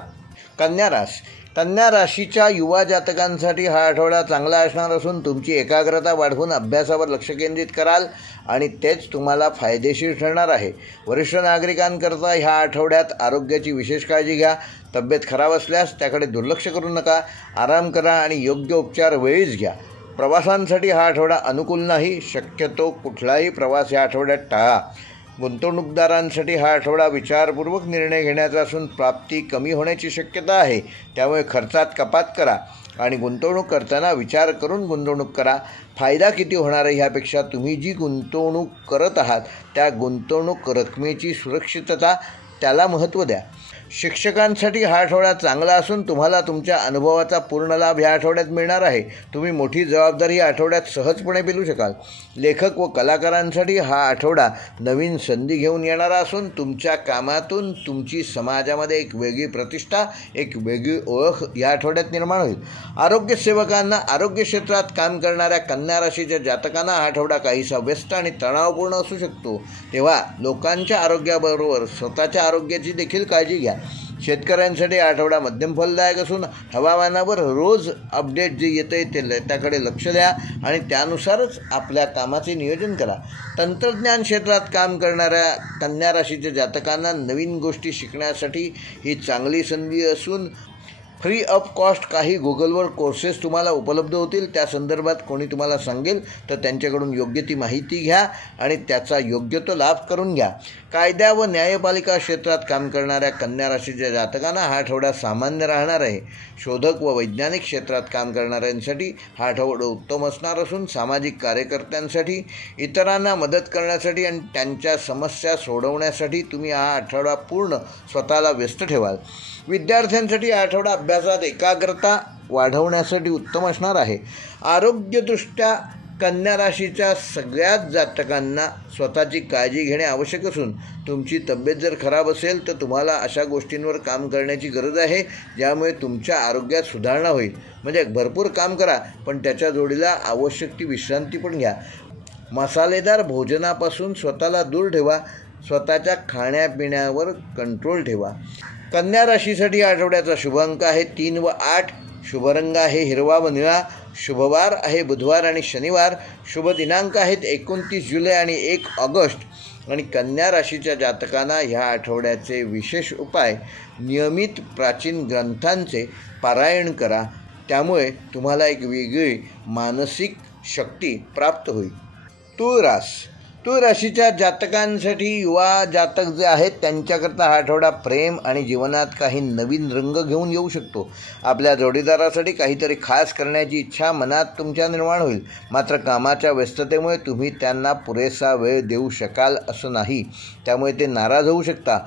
कन्या राशीच्या युवा जातकांसाठी हा आठवडा चांगला असणार असून तुमची एकाग्रता वाढवून अभ्यासावर लक्ष केंद्रित कराल आणि तेच तुम्हाला फायदेशीर ठरणार आहे. वरिष्ठ नागरिकांकरता ह्या आठवड्यात आरोग्याची विशेष काळजी घ्या. तब्येत खराब असल्यास त्याकडे दुर्लक्ष करू नका. आराम करा आणि योग्य उपचार वेळीच घ्या. प्रवासांसाठी हा आठवडा अनुकूल नाही. शक्यतो कुठलाही प्रवास या आठवड्यात टाळा. गुंतवणूकदारांसाठी हा आठवडा विचारपूर्वक निर्णय घेण्याचा असून प्राप्ती कमी होण्याची शक्यता आहे. त्यामुळे खर्चात कपात करा आणि गुंतवणूक करताना विचार करून गुंतवणूक करा. फायदा किती होणार आहे ह्यापेक्षा तुम्ही जी गुंतवणूक करत आहात त्या गुंतवणूक रकमेची सुरक्षितता त्याला महत्त्व द्या. शिक्षकांसाठी हा आठवडा चांगला असून तुम्हाला तुमच्या अनुभवाचा पूर्ण लाभ ह्या आठवड्यात मिळणार आहे. तुम्ही मोठी जबाबदारी या आठवड्यात सहजपणे पेलू शकाल. लेखक व कलाकारांसाठी हा आठवडा नवीन संधी घेऊन येणारा असून तुमच्या कामातून तुमची समाजामध्ये एक वेगळी प्रतिष्ठा, एक वेगळी ओळख या आठवड्यात निर्माण होईल. आरोग्य सेवकांना, आरोग्य क्षेत्रात काम करणाऱ्या कन्या राशीच्या जातकांना हा आठवडा काहीसा व्यस्त आणि तणावपूर्ण असू शकतो. तेव्हा लोकांच्या आरोग्याबरोबर स्वतःच्या आरोग्याची देखील काळजी घ्या. शेतकऱ्यांसाठी आठवडा मध्यम फलदायक असून हवामानावर रोज अपडेट जे येतं ते त्याकडे लक्ष द्या आणि त्यानुसारच आपल्या कामाचे नियोजन करा. तंत्रज्ञान क्षेत्रात काम करणाऱ्या कन्या राशीच्या जातकांना नवीन गोष्टी शिकण्यासाठी ही चांगली संधी असून फ्री ऑफ कॉस्ट काही गुगलवर कोर्सेस तुम्हाला उपलब्ध होतील. त्या संदर्भात कोणी तुम्हाला सांगेल तर त्यांच्याकडून योग्य ती माहिती घ्या आणि त्याचा योग्य तो लाभ करून घ्या. कायदा व न्यायपालिका क्षेत्रात काम करणाऱ्या कन्या राशीच्या जातकांना हा आठवडा सामान्य राहणार आहे. शोधक व वैज्ञानिक क्षेत्रात काम करणाऱ्यांसाठी हा आठवडा उत्तम असणार असून सामाजिक कार्यकर्त्यांसाठी, इतरांना मदत करण्यासाठी आणि त्यांच्या समस्या सोडवण्यासाठी तुम्ही हा आठवडा पूर्ण स्वतःला व्यस्त ठेवाल. विद्यार्थ्यांसाठी हा आठवडा अभ्यासात एकाग्रता वाढवण्यासाठी उत्तम असणार आहे. आरोग्यदृष्ट्या कन्या राशीच्या सगळ्याच जातकांना स्वतःची काळजी घेणे आवश्यक असून तुमची तब्येत जर खराब असेल तर तुम्हाला अशा गोष्टींवर काम करण्याची गरज आहे ज्यामुळे तुमच्या आरोग्यात सुधारणा होईल. म्हणजे भरपूर काम करा पण त्याच्या जोडीला आवश्यक ती विश्रांती पण घ्या. मसालेदार भोजनापासून स्वतःला दूर ठेवा. स्वतःच्या खाण्यापिण्यावर कंट्रोल ठेवा. कन्या राशीसाठी आठवड्याचा शुभ अंक आहे 3 व 8. शुभ रंग आहे हिरवा व निळा. शुभवार आहे बुधवार आणि शनिवार. शुभ दिनांक आहेत 29 जुलै आणि 1 ऑगस्ट. आणि कन्या राशीच्या जातकांना ह्या आठवड्याचे विशेष उपाय: नियमित प्राचीन ग्रंथांचे पारायण करा. त्यामुळे तुम्हाला एक वेगळी मानसिक शक्ती प्राप्त होईल. तुळ राशीच्या जातकांसाठी युवा जातक जे आहेत त्यांच्याकरता हा आठवडा प्रेम आणि जीवनात काही नवीन रंग घेऊन येऊ शकतो. आपल्या जोडीदारासाठी काहीतरी खास करण्याची इच्छा मनात तुमच्या निर्माण होईल. मात्र कामाच्या व्यस्ततेमुळे तुम्ही त्यांना पुरेसा वेळ देऊ शकाल असं नाही. त्यामुळे ते नाराज होऊ शकता.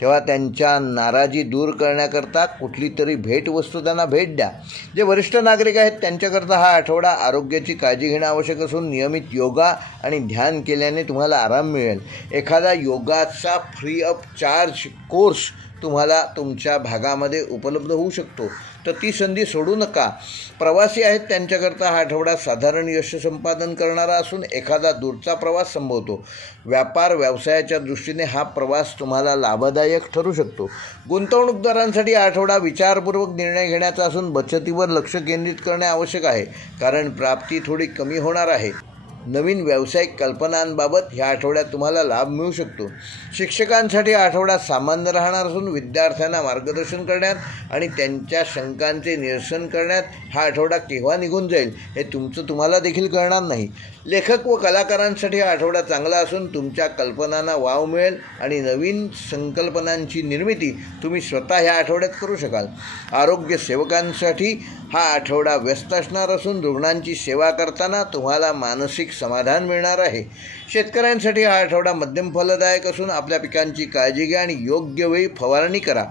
तेव्हा त्यांच्या नाराजी दूर करण्याकरता कुठली तरी भेटवस्तू त्यांना भेट द्या. जे वरिष्ठ नागरिक आहेत त्यांच्याकरता हा आठवडा आरोग्याची काळजी घेणं आवश्यक असून नियमित योगा आणि ध्यान केल्याने तुम्हाला आराम मिळेल. एखादा योगाचा फ्री ऑफ चार्ज कोर्स तुम्हाला तुमच्या भागामध्ये उपलब्ध होऊ शकतो तर ती संधी सोडू नका. प्रवासी आहेत त्यांच्याकरता हा आठवडा साधारण यश संपादन करणारा असून एखादा दूरचा प्रवास संभवतो. व्यापार व्यवसायाच्या दृष्टीने हा प्रवास तुम्हाला लाभदायक ठरू शकतो. गुंतवणूकदारांसाठी हा आठवडा विचारपूर्वक निर्णय घेण्याचा असून बचतीवर लक्ष केंद्रित करणे आवश्यक आहे कारण प्राप्ती थोडी कमी होणार आहे. नवीन व्यावसायिक कल्पनांबाबत ह्या आठवड्यात तुम्हाला लाभ मिळू शकतो. शिक्षकांसाठी हा आठवडा सामान्य राहणार असून विद्यार्थ्यांना मार्गदर्शन करण्यात आणि त्यांच्या शंकांचे निरसन करण्यात हा आठवडा केव्हा निघून जाईल हे तुम्हाला देखील कळणार नाही. लेखक व कलाकारांसाठी हा आठवडा चांगला असून तुमच्या कल्पनांना वाव मिळेल आणि नवीन संकल्पनांची निर्मिती तुम्ही स्वतः ह्या आठवड्यात करू शकाल. आरोग्य सेवकांसाठी हा आठवडा व्यस्त असणार असून रुग्णांची सेवा करताना तुम्हाला मानसिक समाधान मिळणार आहे. शेतकऱ्यांसाठी हा आठवडा मध्यम फलदायक असून आपल्या पिकांची काळजी घ्या आणि योग्य वेळी फवारणी करा.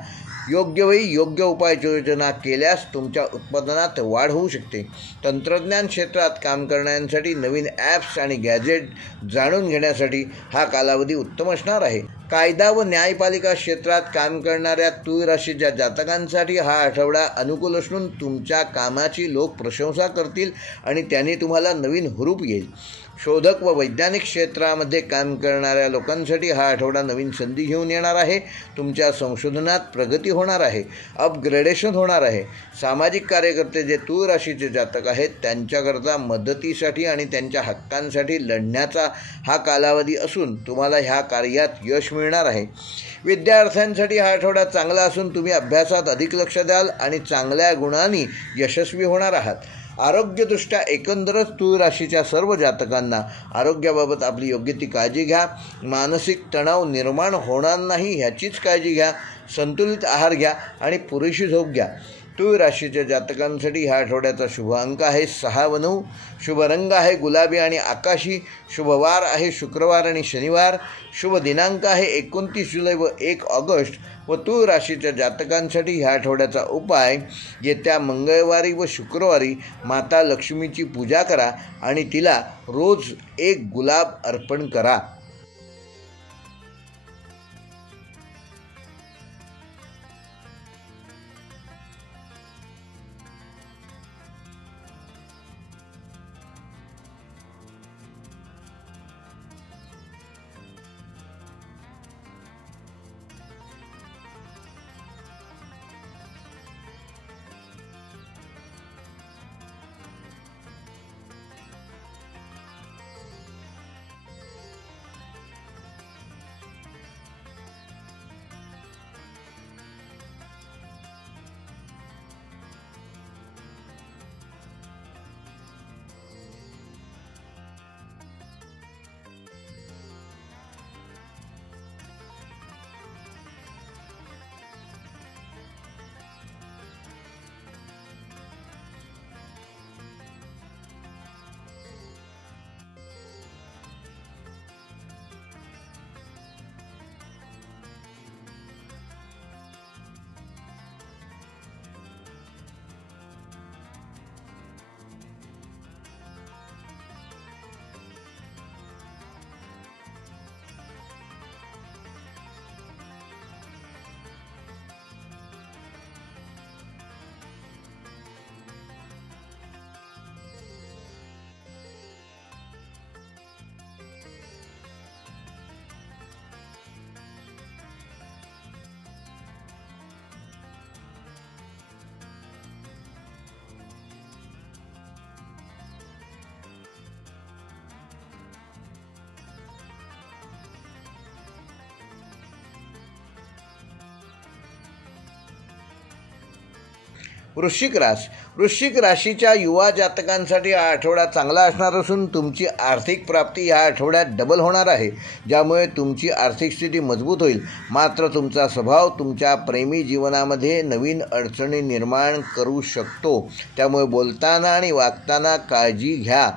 योग्य वेळी योग्य उपाययोजना केल्यास तुमच्या उत्पादनात वाढ होऊ शकते. तंत्रज्ञान क्षेत्रात काम करण्यासाठी नवीन ॲप्स आणि गॅजेट जाणून घेण्यासाठी हा कालावधी उत्तम असणार आहे. कायदा व न्यायपालिका क्षेत्रात काम करणाऱ्या तुळ राशीच्या जातकांसाठी हा आठवडा अनुकूल असून तुमच्या कामाची लोक प्रशंसा करतील आणि त्याने तुम्हाला नवीन हुरूप येईल. शोधक व वैज्ञानिक क्षेत्रामध्ये काम करणाऱ्या लोकांसाठी हा आठवडा नवीन संधी घेऊन येणार आहे. तुमच्या संशोधनात प्रगती होणार आहे, अपग्रेडेशन होणार आहे. सामाजिक कार्यकर्ते जे तूळ राशीचे जातक आहेत त्यांच्याकरता मदतीसाठी आणि त्यांच्या हक्कांसाठी लढण्याचा हा कालावधी असून तुम्हाला ह्या कार्यात यश मिळणार आहे. विद्यार्थ्यांसाठी हा आठवडा चांगला असून तुम्ही अभ्यासात अधिक लक्ष द्याल आणि चांगल्या गुणांनी यशस्वी होणार आहात. आरोग्यदृष्ट्या एकंदरच तूळ राशीच्या सर्व जातकांना आरोग्याबाबत आपली योग्य ती काळजी घ्या. मानसिक तणाव निर्माण होणार नाही ह्याचीच काळजी घ्या. संतुलित आहार घ्या आणि पुरेशी झोप घ्या. तूळ राशीच्या जातकांसाठी ह्या आठवड्याचा शुभ अंक आहे 6 व 9. शुभ रंग आहे गुलाबी आणि आकाशी. शुभ वार आहे शुक्रवार आणि शनिवार. शुभ दिनांक आहे 29 जुलै व 1 ऑगस्ट. व तूळ राशीच्या जातकांसाठी ह्या आठवड्याचा उपाय, येत्या मंगळवारी व शुक्रवारी माता लक्ष्मीची पूजा करा आणि तिला रोज 1 गुलाब अर्पण करा. वृश्चिक राशीच्या युवा जातकांसाठी हा आठवडा चांगला असणार असून तुमची आर्थिक प्राप्ती या आठवड्यात डबल होणार आहे, ज्यामुळे तुमची आर्थिक स्थिती मजबूत होईल. मात्र तुमचा स्वभाव तुमच्या प्रेमी जीवनामध्ये नवीन अडचणी निर्माण करू शकतो. त्यामुळे बोलताना आणि वागताना काळजी घ्या.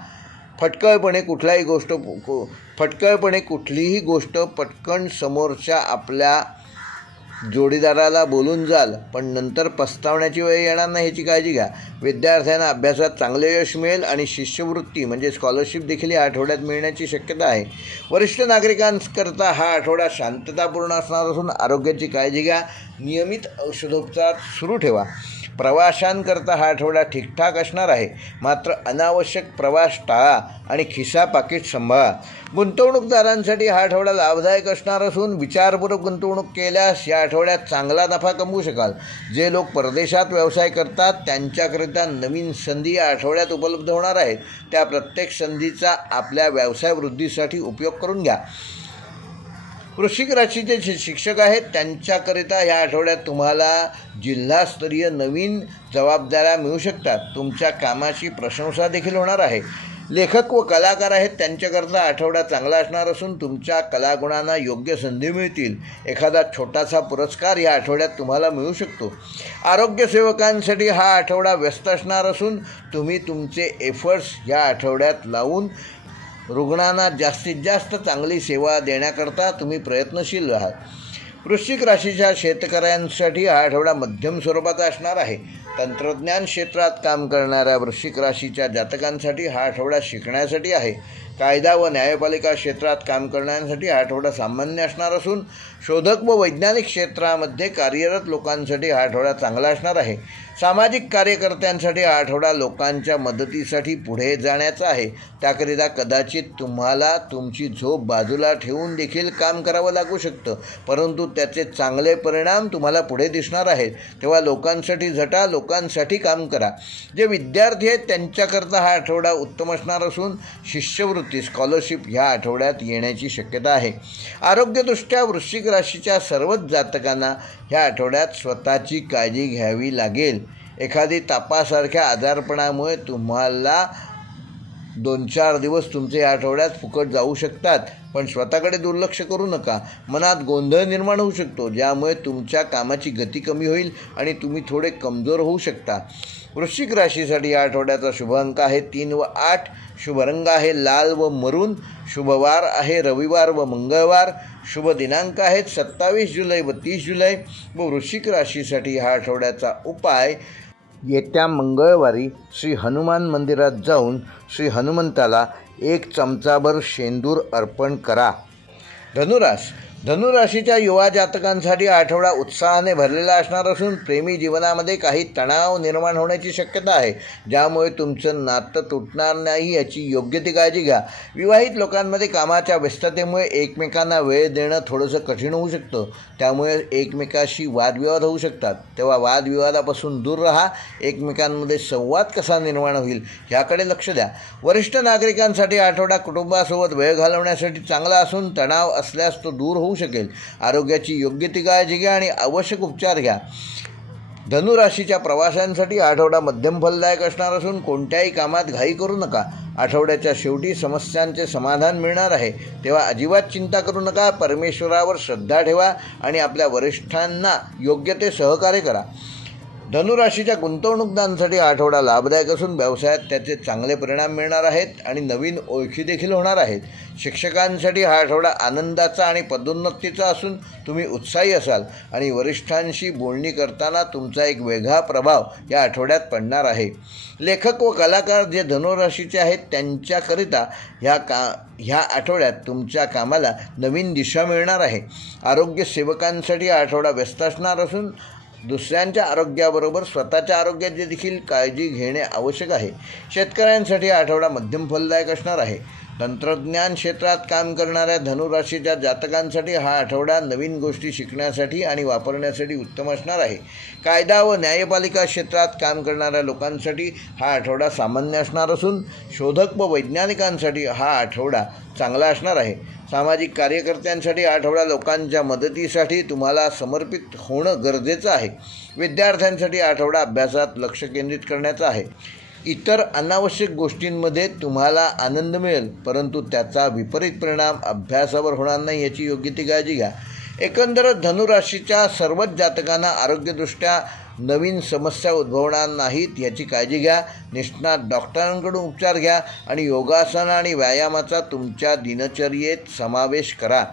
फटकळपणे कुठलीही गोष्ट पटकन समोरच्या आपल्या जोडीदाराला बोलून जाल, पण नंतर पस्तावण्याची वेळ येणार नाही ह्याची काळजी घ्या. विद्यार्थ्यांना अभ्यासात चांगले यश मिळेल आणि शिष्यवृत्ती म्हणजे स्कॉलरशिप देखील या आठवड्यात मिळण्याची शक्यता आहे. वरिष्ठ नागरिकांकरता हा आठवडा शांततापूर्ण असणार असून आरोग्याची काळजी घ्या. नियमित औषधोपचार सुरू ठेवा. प्रवाशांकरता हा आठवडा ठीकठाक असणार आहे, मात्र अनावश्यक प्रवास टाळा आणि खिसा पाकिट सांभाळा. गुंतवणूकदारांसाठी हा आठवडा लाभदायक असणार असून विचारपूर्वक गुंतवणूक केल्यास या आठवड्यात चांगला नफा कमवू शकाल. जे लोक परदेशात व्यवसाय करतात त्यांच्याकरिता नवीन संधी या आठवड्यात उपलब्ध होणार आहेत. त्या प्रत्येक संधीचा आपल्या व्यवसाय वृद्धीसाठी उपयोग करून घ्या. वृश्चिक राशीचे जे शिक्षक आहेत त्यांच्याकरिता या आठवड्यात तुम्हाला जिल्हास्तरीय नवीन जबाबदाऱ्या मिळू शकतात. तुमच्या कामाची प्रशंसा देखील होणार आहे. लेखक व कलाकार आहेत त्यांच्याकरता आठवडा चांगला असणार असून तुमच्या कलागुणांना योग्य संधी मिळतील. एखादा छोटासा पुरस्कार या आठवड्यात तुम्हाला मिळू शकतो. आरोग्यसेवकांसाठी हा आठवडा व्यस्त असणार असून तुम्ही तुमचे एफर्ट्स या आठवड्यात लावून रुग्णांना जास्तीत जास्त चांगली सेवा देण्याकरता तुम्ही प्रयत्नशील आहात. वृश्चिक राशीच्या शेतकऱ्यांसाठी हा आठवडा मध्यम स्वरूपाचा असणार आहे. तंत्रज्ञान क्षेत्रात काम करणाऱ्या वृश्चिक राशीच्या जातकांसाठी हा आठवडा शिकण्यासाठी आहे. कायदा व न्यायपालिका क्षेत्रात काम करण्यासाठी हा आठवडा सामान्य असणार असून शोधक व वैज्ञानिक क्षेत्रामध्ये कार्यरत लोकांसाठी हा आठवडा चांगला असणार आहे. सामाजिक कार्यकर्त्यांसाठी हा आठवडा लोकांच्या मदतीसाठी पुढे जाण्याचा आहे. त्याकरिता कदाचित तुम्हाला तुमची झोप बाजूला ठेवून देखील काम करावं लागू शकतं, परंतु त्याचे चांगले परिणाम तुम्हाला पुढे दिसणार आहेत. तेव्हा लोकांसाठी झटा, लोकांसाठी काम करा. जे विद्यार्थी आहेत त्यांच्याकरता हा आठवडा उत्तम असणार असून शिष्यवृत्ती स्कॉलरशिप ह्या आठवड्यात येण्याची शक्यता आहे. आरोग्यदृष्ट्या वृश्चिक राशीच्या सर्वच जातकांना ह्या आठवड्यात स्वतःची काळजी घ्यावी लागेल. एखादी तापासारख्या आजारपणामुळे तुम्हाला 2-4 दिवस तुमचे या आठवड्यात फुकट जाऊ शकतात, पण स्वतःकडे दुर्लक्ष करू नका. मनात गोंधळ निर्माण होऊ शकतो, ज्यामुळे तुमच्या कामाची गती कमी होईल आणि तुम्ही थोडे कमजोर होऊ शकता. वृश्चिक राशीसाठी या आठवड्याचा शुभ अंक आहे 3 व 8. शुभ रंग आहे लाल व मरून. शुभवार आहे रविवार व मंगळवार. शुभ दिनांक आहेत 27 जुलै व 30 जुलै. व वृश्चिक राशीसाठी हा आठवड्याचा उपाय येत्या मंगळवारी श्री हनुमान मंदिरात जाऊन श्री हनुमंताला 1 चमचाभर शेंदूर अर्पण करा. धनुराशीच्या युवा जातकांसाठी आठवडा उत्साहाने भरलेला असणार असून प्रेमी जीवनामध्ये काही तणाव निर्माण होण्याची शक्यता आहे, ज्यामुळे तुमचं नातं तुटणार नाही याची योग्य ती काळजी घ्या. विवाहित लोकांमध्ये कामाच्या व्यस्ततेमुळे एकमेकांना वेळ देणं थोडंसं कठीण होऊ शकतं, त्यामुळे एकमेकाशी वादविवाद होऊ शकतात. तेव्हा वादविवादापासून दूर राहा. एकमेकांमध्ये संवाद कसा निर्माण होईल ह्याकडे लक्ष द्या. वरिष्ठ नागरिकांसाठी आठवडा कुटुंबासोबत वेळ घालवण्यासाठी चांगला असून तणाव असल्यास तो दूर होऊ शकेल. आरोग्याची योग्य ती काळजी घ्या आणि आवश्यक उपचार घ्या. धनुराशीच्या प्रवाशांसाठी आठवडा मध्यम फलदायक असणार असून कोणत्याही कामात घाई करू नका. आठवड्याच्या शेवटी समस्यांचे समाधान मिळणार आहे, तेव्हा अजिबात चिंता करू नका. परमेश्वरावर श्रद्धा ठेवा आणि आपल्या वरिष्ठांना योग्य ते सहकार्य करा. धनुराशीच्या गुंतवणूकदारांसाठी आठवडा लाभदायक असून व्यवसायात त्याचे चांगले परिणाम मिळणार आहेत आणि नवीन ओळखी देखील होणार आहेत. शिक्षकांसाठी हा आठवडा आनंदाचा आणि पदोन्नतीचा असून तुम्ही उत्साही असाल आणि वरिष्ठांशी बोलणी करताना तुमचा एक वेगळा प्रभाव या आठवड्यात पडणार आहे. लेखक व कलाकार जे धनुराशीचे आहेत त्यांच्याकरिता ह्या आठवड्यात तुमच्या कामाला नवीन दिशा मिळणार आहे. आरोग्य सेवकांसाठी हा आठवडा व्यस्त असणार असून दुसऱ्यांच्या आरोग्याबरोबर स्वतःच्या आरोग्याची देखील काळजी घेणे आवश्यक आहे. शेतकऱ्यांसाठी आठवडा मध्यम फलदायक असणार आहे. तंत्रज्ञान क्षेत्रात काम करणाऱ्या धनुराशीच्या जातकांसाठी हा आठवडा नवीन गोष्टी शिकण्यासाठी आणि वापरण्यासाठी उत्तम असणार आहे. कायदा व न्यायपालिका क्षेत्रात काम करणाऱ्या लोकांसाठी हा आठवडा सामान्य असणार असून शोधक व वैज्ञानिकांसाठी हा आठवडा चांगला असणार आहे. सामाजिक कार्यकर्त्यांसाठी आठवडा लोकांच्या मदतीसाठी तुम्हाला समर्पित होणं गरजेचं आहे. विद्यार्थ्यांसाठी आठवडा अभ्यासात लक्ष केंद्रित करण्याचा आहे. इतर अनावश्यक गोष्टींमध्ये तुम्हाला आनंद मिळेल, परंतु त्याचा विपरीत परिणाम अभ्यासावर होणार नाही याची योग्य ती काळजी घ्या. एकंदरच धनुराशीच्या सर्वच जातकांना आरोग्यदृष्ट्या नवीन समस्या उद्भवणार नाहीत याची काळजी घ्या. निष्णात डॉक्टरांकडून उपचार घ्या आणि योगासन आणि व्यायामाचा तुमच्या दिनचर्येत समावेश करा.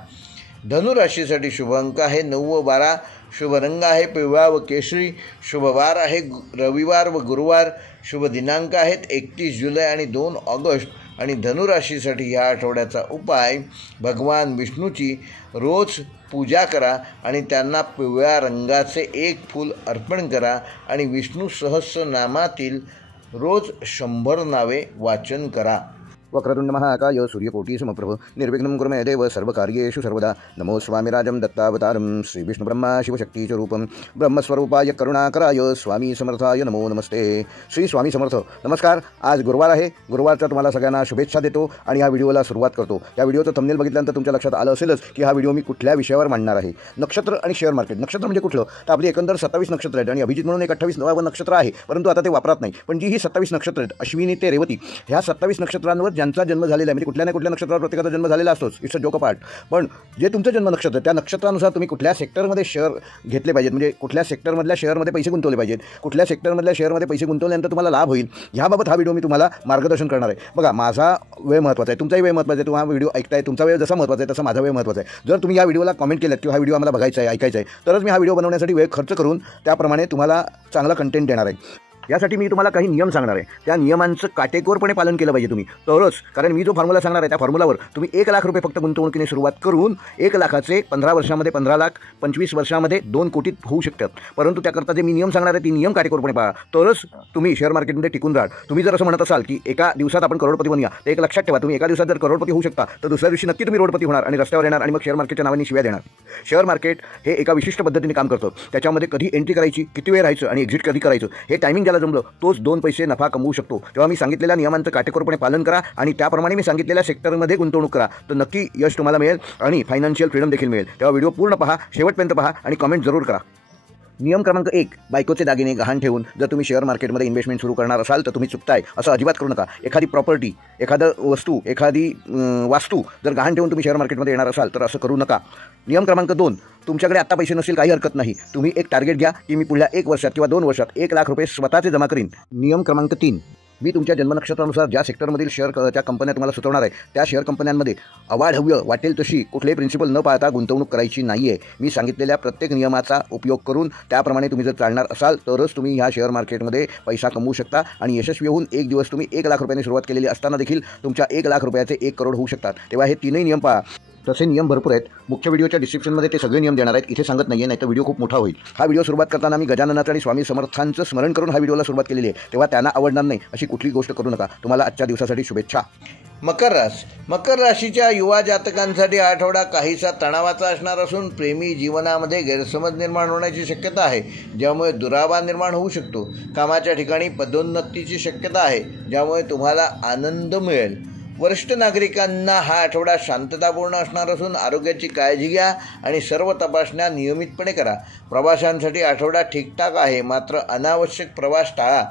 धनुराशीसाठी शुभ अंक आहे 9 व 12. शुभ रंग आहे पिवळा व केशरी. शुभवार आहे रविवार व गुरुवार. शुभ दिनांक आहेत 31 जुलै आणि 2 ऑगस्ट. आणि धनुराशीसाठी या आठवड्याचा उपाय भगवान विष्णूची रोज पूजा करा आणि त्यांना पिवळ्या रंगाचे 1 फूल अर्पण करा आणि विष्णू सहस्रनामातील रोज 100 नावे वाचन करा. वक्रतुंड महाकाय सूर्यकोटी समप्रभ निर्विघ्नं कुरु मे देव सर्वकार्येषु सर्वदा. नमो स्वामिराजं दत्तावतारं श्री विष्णुब्रह्मा शिवशक्तीस्वरूपं ब्रह्मस्वरूपाय करुणाकराय स्वामी समर्थाय नमो नमस्ते. श्री स्वामी समर्थ. नमस्कार. आज गुरुवार आहे. गुरुवारचा तुम्हाला सगळ्यांना शुभेच्छा देतो आणि ह्या व्हिडिओला सुरुवात करतो. या व्हिडिओचं थंबनेल बघितल्यानंतर तुमच्या लक्षात आलं असेलच की हा व्हिडिओ मी कुठल्या विषयावर मांडणार आहे. नक्षत्र आणि शेअर मार्केट. नक्षत्र म्हणजे कुठलं तर आपली एकंदर 27 नक्षत्र आहेत आणि अभिजित म्हणून एक 28वे नक्षत्र आहे, परंतु आता ते वापरात नाही. पण जी ही 27 नक्षत्र आहेत अश्विनी ते रेवती ह्या 27 नक्षत्रांवर ज्यांचा जन्म झालेला आहे, म्हणजे कुठल्या ना कुठल्या नक्षत्रावर प्रत्येकाचा जन्म झालेला असतोच. It's a joke part. पण जे तुमचं जन्म नक्षत्र त्या नक्षत्रानुसार तुम्ही कुठल्या सेक्टरमध्ये शेअर घेतले पाहिजेत, म्हणजे कुठल्या सेक्टरमधल्या शेअरमध्ये पैसे गुंतवले पाहिजेत, कुठल्या सेक्टरमधल्या शेअरमध्ये पैसे गुंतवल्यानंतर तुम्हाला लाभ होईल याबाबत हा व्हिडिओ मी तुम्हाला मार्गदर्शन करणार आहे. बघा, माझा वेळ महत्त्वाचा आहे, तुमचाही वेळ महत्त्वाचा आहे. तुम्ही हा व्हिडिओ ऐकताय, तुमचा वेळ जसा महत्त्वाचा आहे तसा माझा वेळ महत्त्वाचा आहे. जर तुम्ही या व्हिडिओला कमेंट केलं की हा व्हिडिओ आम्हाला बघायचा आहे, ऐकायचा आहे, तरच मी हा व्हिडिओ बनवण्यासाठी वेळ खर्च करून त्याप्रमाणे तुम्हाला चांगला कंटेंट देणार आहे. यासाठी मी तुम्हाला काही नियम सांगणार आहे. त्या नियमांचं काटेकोरपणे पालन केलं पाहिजे तुम्ही, तरच. कारण मी जो फॉर्म्युला सांगणार आहे त्या फॉर्म्युलावर तुम्ही 1 लाख रुपये फक्त गुंतवणुकीने सुरुवात करून 1 लाखाचे 15 वर्षामध्ये 15 लाख, 25 वर्षामध्ये 2 कोटी होऊ शकतात. परंतु त्याकरता जे मी नियम सांगणार आहे ती नियम काटेकोरपणे पहा, तरच तुम्ही शेअर मार्केटमध्ये टिकून राहाल. तुम्ही जर असं म्हणत असाल की एका दिवसात आपण करोडपती बनूया, तर एक लक्षात ठेवा, तुम्ही एका दिवसात जर करोडपती होऊ शकता तर दुसऱ्या दिवशी नक्की तुम्ही रोडपती होणार आणि रस्त्यावर येणार आणि मग शेअर मार्केटच्या नावाने शिव्या देणार. शेअर मार्केट हे एका विशिष्ट पद्धतीने काम करतं. त्याच्यामध्ये कधी एंट्री करायची, किती वेळ राहायचं आणि एक्झिट कधी करायचं, हे टायमिंग ज्याला जमलं तोच 2 पैसे नफा कमवू शकतो. तेव्हा मी सांगितलेल्या नियमांचं काटेकोरपणे पालन करा आणि त्याप्रमाणे मी सांगितलेल्या सेक्टरमध्ये गुंतवणूक करा, तर नक्की यश तुम्हाला मिळेल आणि फायनान्शियल फ्रीडम देखील मिळेल. तेव्हा व्हिडिओ पूर्ण पहा, शेवटपर्यंत पहा आणि कमेंट जरूर करा. नियम क्रमांक 1, बायकोचे दागिने गहाण ठेवून जर तुम्ही शेअर मार्केटमध्ये इन्व्हेस्टमेंट सुरू करणार असाल तर तुम्ही चुकताय. असं अजिबात करू नका. एखादी प्रॉपर्टी, एखादं वस्तू, एखादी वास्तू जर गहाण ठेवून तुम्ही शेअर मार्केटमध्ये येणार असाल तर असं करू नका. नियम क्रमांक 2, तुमच्याकडे आत्ता पैसे नसतील काही हरकत नाही. तुम्ही एक टार्गेट घ्या की मी पुढल्या 1 वर्षात किंवा 2 वर्षात 1 लाख रुपये स्वतःचे जमा करीन. नियम क्रमांक 3, मी तुमच्या जन्मनक्षत्रानुसार ज्या सेक्टरमधील शेअरच्या कंपन्या तुम्हाला सुचवणार आहे त्या शेअर कंपन्यांमध्ये अवाढव्य वाटेल तशी कुठलेही प्रिन्सिपल न पाळता गुंतवणूक करायची नाही आहे. मी सांगितलेल्या प्रत्येक नियमाचा उपयोग करून त्याप्रमाणे तुम्ही जर चालणार असाल तरच तुम्ही ह्या शेअर मार्केटमध्ये पैसा कमवू शकता आणि यशस्वी होऊन एक दिवस तुम्ही 1 लाख रुपयांनी सुरुवात केलेली असताना देखील तुमच्या 1 लाख रुपयाचे 1 करोड होऊ शकतात. तेव्हा हे 3ही नियम पहा. तसे नियम भरपूर आहेत. मुख्य व्हिडिओच्या डिस्क्रिप्शनमध्ये ते सगळे नियम देणार आहेत. इथे सांगत नाही आहे, नाही तर व्हिडिओ खूप मोठा होईल. हा व्हिडिओ सुरुवात करताना मी गजाननाचं आणि स्वामी समर्थांचं स्मरण करून हा व्हिडिओला सुरुवात केलेली आहे. तेव्हा त्यांना आवडणार नाही अशी कुठली गोष्ट करू नका. तुम्हाला आजच्या दिवसासाठी शुभेच्छा. मकर राशीच्या युवा जातकांसाठी हा आठवडा काहीसा तणावाचा असणार असून प्रेमी जीवनामध्ये गैरसमज निर्माण होण्याची शक्यता आहे, ज्यामुळे दुरावा निर्माण होऊ शकतो. कामाच्या ठिकाणी पदोन्नतीची शक्यता आहे, ज्यामुळे तुम्हाला आनंद मिळेल. वरिष्ठ नागरिकांना हा आठवडा शांततापूर्ण असणार असून आरोग्याची काळजी घ्या आणि सर्व तपासण्या नियमितपणे करा. प्रवाशांसाठी आठवडा ठीकठाक आहे, मात्र अनावश्यक प्रवास टाळा.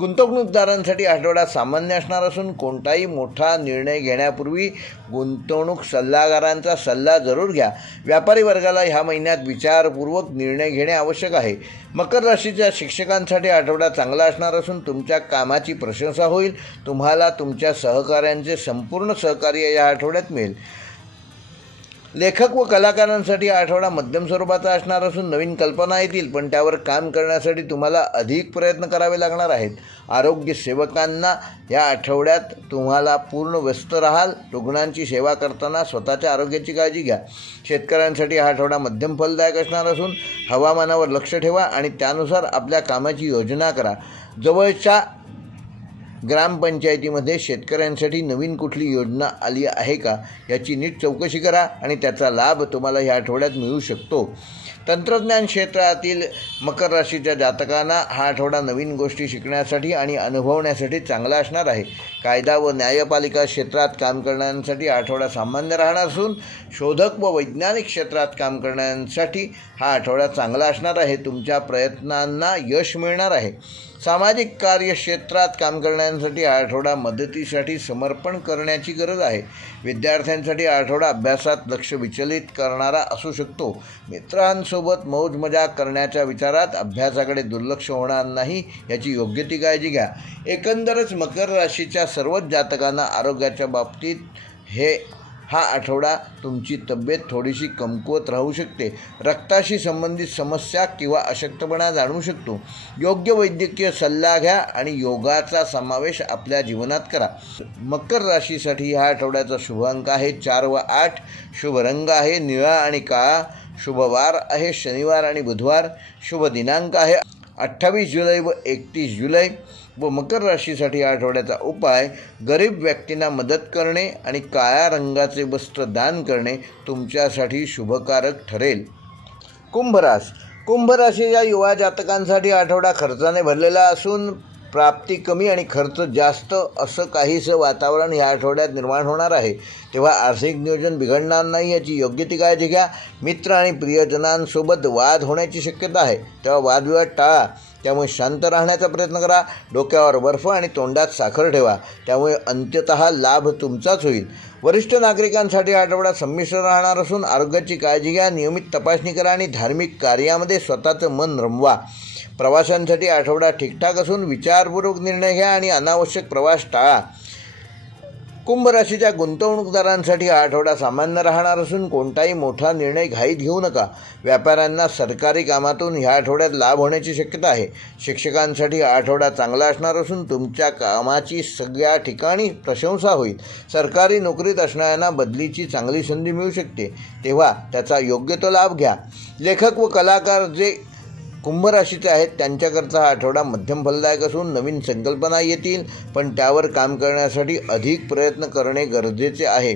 गुंतवणूकदारांसाठी आठवडा सामान्य असणार असून कोणताही मोठा निर्णय घेण्यापूर्वी गुंतवणूक सल्लागारांचा सल्ला जरूर घ्या. व्यापारी वर्गाला ह्या महिन्यात विचारपूर्वक निर्णय घेणे आवश्यक आहे. मकर राशीच्या शिक्षकांसाठी आठवडा चांगला असणार असून तुमच्या कामाची प्रशंसा होईल. तुम्हाला तुमच्या सहकाऱ्यांचे संपूर्ण सहकार्य या आठवड्यात मिळेल. लेखक व कलाकारांसाठी आठवडा मध्यम स्वरूपाचा असणार असून नवीन कल्पना येतील, पण त्यावर काम करण्यासाठी तुम्हाला अधिक प्रयत्न करावे लागणार आहेत. आरोग्य सेवकांना या आठवड्यात तुम्हाला पूर्ण व्यस्त राहाल. रुग्णांची सेवा करताना स्वतःच्या आरोग्याची काळजी घ्या. शेतकऱ्यांसाठी हा आठवडा मध्यम फलदायक असणार असून हवामानावर लक्ष ठेवा आणि त्यानुसार आपल्या कामाची योजना करा. जवळच्या ग्रामपंचायतीमध्ये शेतकऱ्यांसाठी नवीन कुठली योजना आली आहे का याची नीट चौकशी करा आणि त्याचा लाभ तुम्हाला ह्या आठवड्यात मिळू शकतो. तंत्रज्ञान क्षेत्रातील मकर राशीच्या जातकांना हा आठवडा नवीन गोष्टी शिकण्यासाठी आणि अनुभवण्यासाठी चांगला असणार आहे. कायदा व न्यायपालिका क्षेत्रात काम करण्यासाठी आठवडा सामान्य राहणार असून शोधक व वैज्ञानिक क्षेत्रात काम करण्यासाठी हा आठवडा चांगला असणार आहे. तुमच्या प्रयत्नांना यश मिळणार आहे. सामाजिक कार्यक्षेत्रात काम करण्यासाठी हा आठवडा मदतीसाठी समर्पण करण्याची गरज आहे. विद्यार्थ्यांसाठी हा आठवडा अभ्यासात लक्ष विचलित करणारा असू शकतो. मित्रांसोबत मौज मजा करण्याच्या विचारात अभ्यासाकडे दुर्लक्ष होणार नाही याची योग्य ती काळजी घ्या. एकंदरच मकर राशीच्या सर्वच जातकांना आरोग्याच्या बाबतीत हा आठवडा तुमची तब्येत थोडीशी कमकुवत राहू शकते. रक्ताशी संबंधित समस्या किंवा अशक्तपणा जाणवू शकतो. योग्य वैद्यकीय सल्ला घ्या आणि योगाचा समावेश आपल्या जीवनात करा. मकर राशीसाठी ह्या आठवड्याचा शुभ अंक आहे 4 व 8. शुभ रंग आहे निळा आणि काळा. शुभ वार आहे शनिवार आणि बुधवार. शुभ दिनांक आहे 28 जुलै व 31 जुलै. व मकर राशीसाठी या आठवड्याचा उपाय गरीब व्यक्तींना मदत करणे आणि काळ्या रंगाचे वस्त्र दान करणे तुमच्यासाठी शुभकारक ठरेल. कुंभ राशीच्या युवा जातकांसाठी आठवडा खर्चाने भरलेला असून प्राप्ती कमी आणि खर्च जास्त असं काहीसं वातावरण या आठवड्यात निर्माण होणार आहे. तेव्हा आर्थिक नियोजन बिघडणार नाही याची योग्य ती काळजी घ्या. मित्र आणि प्रियजनांसोबत वाद होण्याची शक्यता आहे, तेव्हा वादविवाद टाळा. त्यामुळे शांत राहण्याचा प्रयत्न करा. डोक्यावर बर्फ आणि तोंडात साखर ठेवा, त्यामुळे अंत्यतः लाभ तुमचाच होईल. वरिष्ठ नागरिकांसाठी आठवडा संमिश्र राहणार असून आरोग्याची काळजी घ्या. नियमित तपासणी करा आणि धार्मिक कार्यामध्ये स्वतःचं मन रमवा. प्रवाशांसाठी आठवडा ठीकठाक असून विचारपूर्वक निर्णय घ्या आणि अनावश्यक प्रवास टाळा. कुंभ राशीच्या गुंतवणूकदारांसाठी हा आठवडा सामान्य राहणार असून कोणताही मोठा निर्णय घाईत घेऊ नका. व्यापाऱ्यांना सरकारी कामातून ह्या आठवड्यात लाभ होण्याची शक्यता आहे. शिक्षकांसाठी हा आठवडा चांगला असणार असून तुमच्या कामाची सगळ्या ठिकाणी प्रशंसा होईल. सरकारी नोकरीत असणाऱ्यांना बदलीची चांगली संधी मिळू शकते, तेव्हा त्याचा योग्य तो लाभ घ्या. लेखक व कलाकार जे कुंभ राशीचे आहेत त्यांच्याकरता हा आठवडा मध्यम फलदायक असून नवीन संकल्पना येतील, पण त्यावर काम करण्यासाठी अधिक प्रयत्न करणे गरजेचे आहे.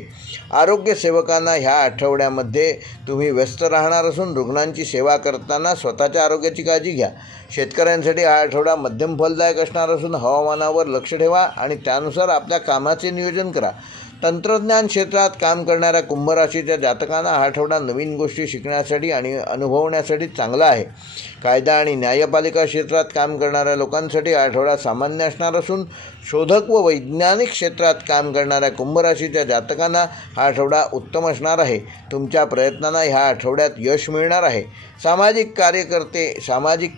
आरोग्य सेवकांना ह्या आठवड्यामध्ये तुम्ही व्यस्त राहणार असून रुग्णांची सेवा करताना स्वतःच्या आरोग्याची काळजी घ्या. शेतकऱ्यांसाठी हा आठवडा मध्यम फलदायक असणार असून हवामानावर लक्ष ठेवा आणि त्यानुसार आपल्या कामाचे नियोजन करा. तंत्रज्ञान क्षेत्रात काम करणाऱ्या कुंभ राशीच्या जातकांना हा आठवडा नवीन गोष्टी शिकण्यासाठी आणि अनुभवण्यासाठी चांगला आहे. कायदा आणि न्यायपालिका क्षेत्रात काम करणाऱ्या लोकांसाठी हा आठवडा सामान्य असणार असून शोधक व वैज्ञानिक क्षेत्रात काम करणाऱ्या कुंभ राशीच्या जातकांना हा आठवडा उत्तम असणार आहे. तुमच्या प्रयत्नांना ह्या आठवड्यात यश मिळणार आहे. सामाजिक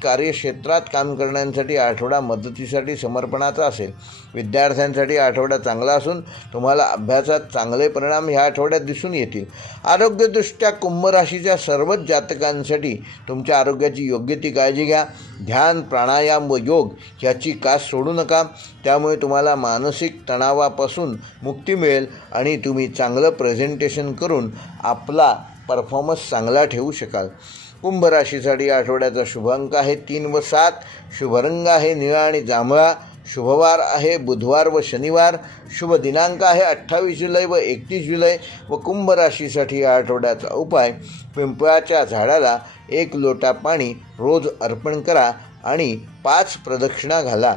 कार्यक्षेत्रात काम करण्यासाठी हा आठवडा मदतीसाठी समर्पणाचा असेल. विद्यार्थ्यांसाठी हा आठवडा चांगला असून तुम्हाला अभ्यासात चांगले परिणाम ह्या आठवड्यात दिसून येतील. आरोग्यदृष्ट्या कुंभ राशीच्या सर्वच जातकांसाठी तुमच्या आरोग्याची योग्य ती काळजी घ्या. ध्यान, प्राणायाम व योग ह्याची कास सोडू नका. त्यामुळे तुम्हाला मानसिक तणावापासून मुक्ती मिळेल आणि तुम्ही चांगलं प्रेझेंटेशन करून आपला परफॉर्मन्स चांगला ठेवू शकाल. कुंभ राशीसाठी आठवड्याचा शुभ अंक आहे 3 व 7. शुभ रंग आहे निळा आणि जांभळा. शुभवार आहे बुधवार व शनिवार. शुभ दिनांक आहे 28 जुलै व 31 जुलै. व कुंभ राशीसाठी या आठवड्याचा उपाय, पिंपळाच्या झाडाला 1 लोटा पाणी रोज अर्पण करा आणि 5 प्रदक्षिणा घाला.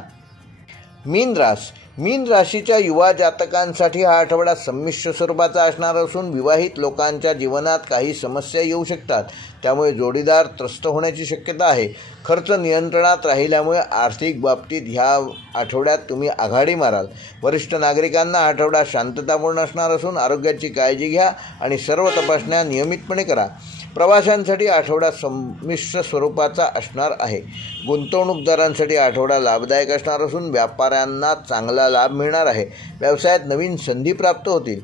मीन राशीच्या युवा जातकांसाठी हा आठवडा संमिश्र स्वरूपाचा असणार असून विवाहित लोकांच्या जीवनात काही समस्या येऊ शकतात. त्यामुळे जोडीदार त्रस्त होण्याची शक्यता आहे. खर्च नियंत्रणात राहिल्यामुळे आर्थिक बाबतीत ह्या आठवड्यात तुम्ही आघाडी माराल. वरिष्ठ नागरिकांना हा आठवडा शांततापूर्ण असणार असून आरोग्याची काळजी घ्या आणि सर्व तपासण्या नियमितपणे करा. प्रवाशांसाठी आठवडा संमिश्र स्वरूपाचा असणार आहे. गुंतवणूकदारांसाठी आठवडा लाभदायक असणार असून व्यापाऱ्यांना चांगला लाभ मिळणार आहे. व्यवसायात नवीन संधी प्राप्त होतील.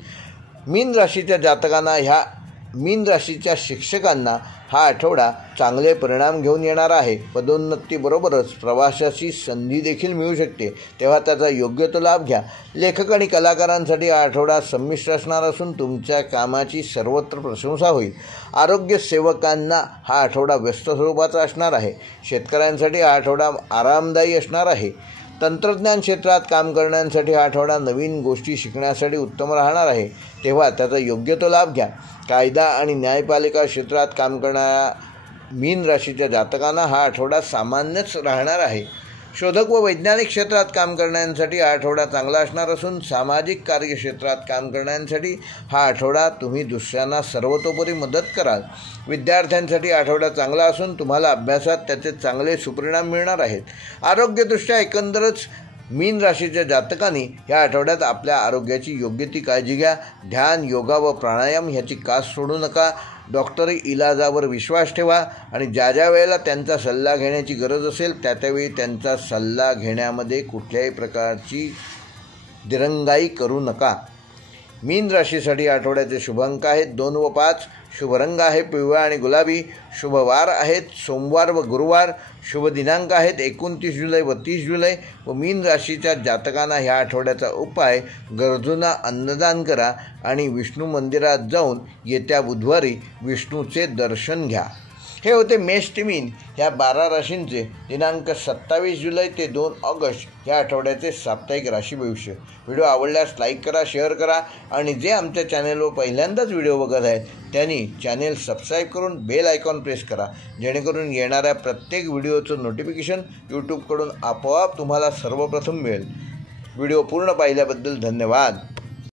मीन राशीच्या शिक्षकांना हा आठवडा चांगले परिणाम घेऊन येणार आहे. पदोन्नतीबरोबरच प्रवासाची संधी देखील मिळू शकते, तेव्हा त्याचा योग्य तो लाभ घ्या. लेखक आणि कलाकारांसाठी हा आठवडा संमिश्र असणार असून तुमच्या कामाची सर्वत्र प्रशंसा होईल. आरोग्य सेवकांना हा आठवडा व्यस्त स्वरूपाचा असणार आहे. शेतकऱ्यांसाठी हा आठवडा आरामदायी असणार आहे. तंत्रज्ञान क्षेत्रात काम करण्यासाठी हा आठवडा नवीन गोष्टी शिकण्यासाठी उत्तम राहणार आहे, तेव्हा त्याचा योग्य तो लाभ घ्या. कायदा आणि न्यायपालिका क्षेत्रात काम करणाऱ्या मीन राशीच्या जातकांना हा आठवडा सामान्यच राहणार आहे. शोधक व वैज्ञानिक क्षेत्रात काम करण्यासाठी हा आठवडा चांगला असणार असून सामाजिक कार्यक्षेत्रात काम करण्यासाठी हा आठवडा तुम्ही दुसऱ्यांना सर्वतोपरी मदत कराल. विद्यार्थ्यांसाठी आठवडा चांगला असून तुम्हाला अभ्यासात त्याचे चांगले सुपरिणाम मिळणार आहेत. आरोग्यदृष्ट्या एकंदरच मीन राशीच्या जातकांनी या आठवड्यात आपल्या आरोग्याची योग्य ती काळजी घ्या. ध्यान, योगा व प्राणायाम ह्याची कास सोडू नका. डॉक्टरी इलाजावर विश्वास ठेवा आणि ज्या वेळेला त्यांचा सल्ला घेण्याची गरज असेल त्यावेळी त्यांचा सल्ला घेण्यामध्ये कुठल्याही प्रकारची दिरंगाई करू नका. मीन राशीसाठी आठवड्याचे शुभ अंक आहेत 2 व 5. शुभ रंग आहे पिवळा आणि गुलाबी. शुभ वार आहेत सोमवार व गुरुवार. शुभ दिनांक आहेत 29 जुलै व 30 जुलै. व मीन राशीच्या जातकांना ह्या आठवड्याचा उपाय, गरजूंना अन्नदान करा आणि विष्णू मंदिरात जाऊन येत्या बुधवारी विष्णूचे दर्शन घ्या. हे होते मेष ते मीन ह्या 12 राशींचे दिनांक 27 जुलै ते 2 ऑगस्ट या आठवड्याचे साप्ताहिक राशी भविष्य. व्हिडिओ आवडल्यास लाईक करा, शेअर करा आणि जे आमच्या चॅनेलवर पहिल्यांदाच व्हिडिओ बघत आहेत त्यांनी चॅनेल सबस्क्राईब करून बेल आयकॉन प्रेस करा, जेणेकरून येणाऱ्या प्रत्येक व्हिडिओचं नोटिफिकेशन यूट्यूबकडून आपोआप तुम्हाला सर्वप्रथम मिळेल. व्हिडिओ पूर्ण पाहिल्याबद्दल धन्यवाद.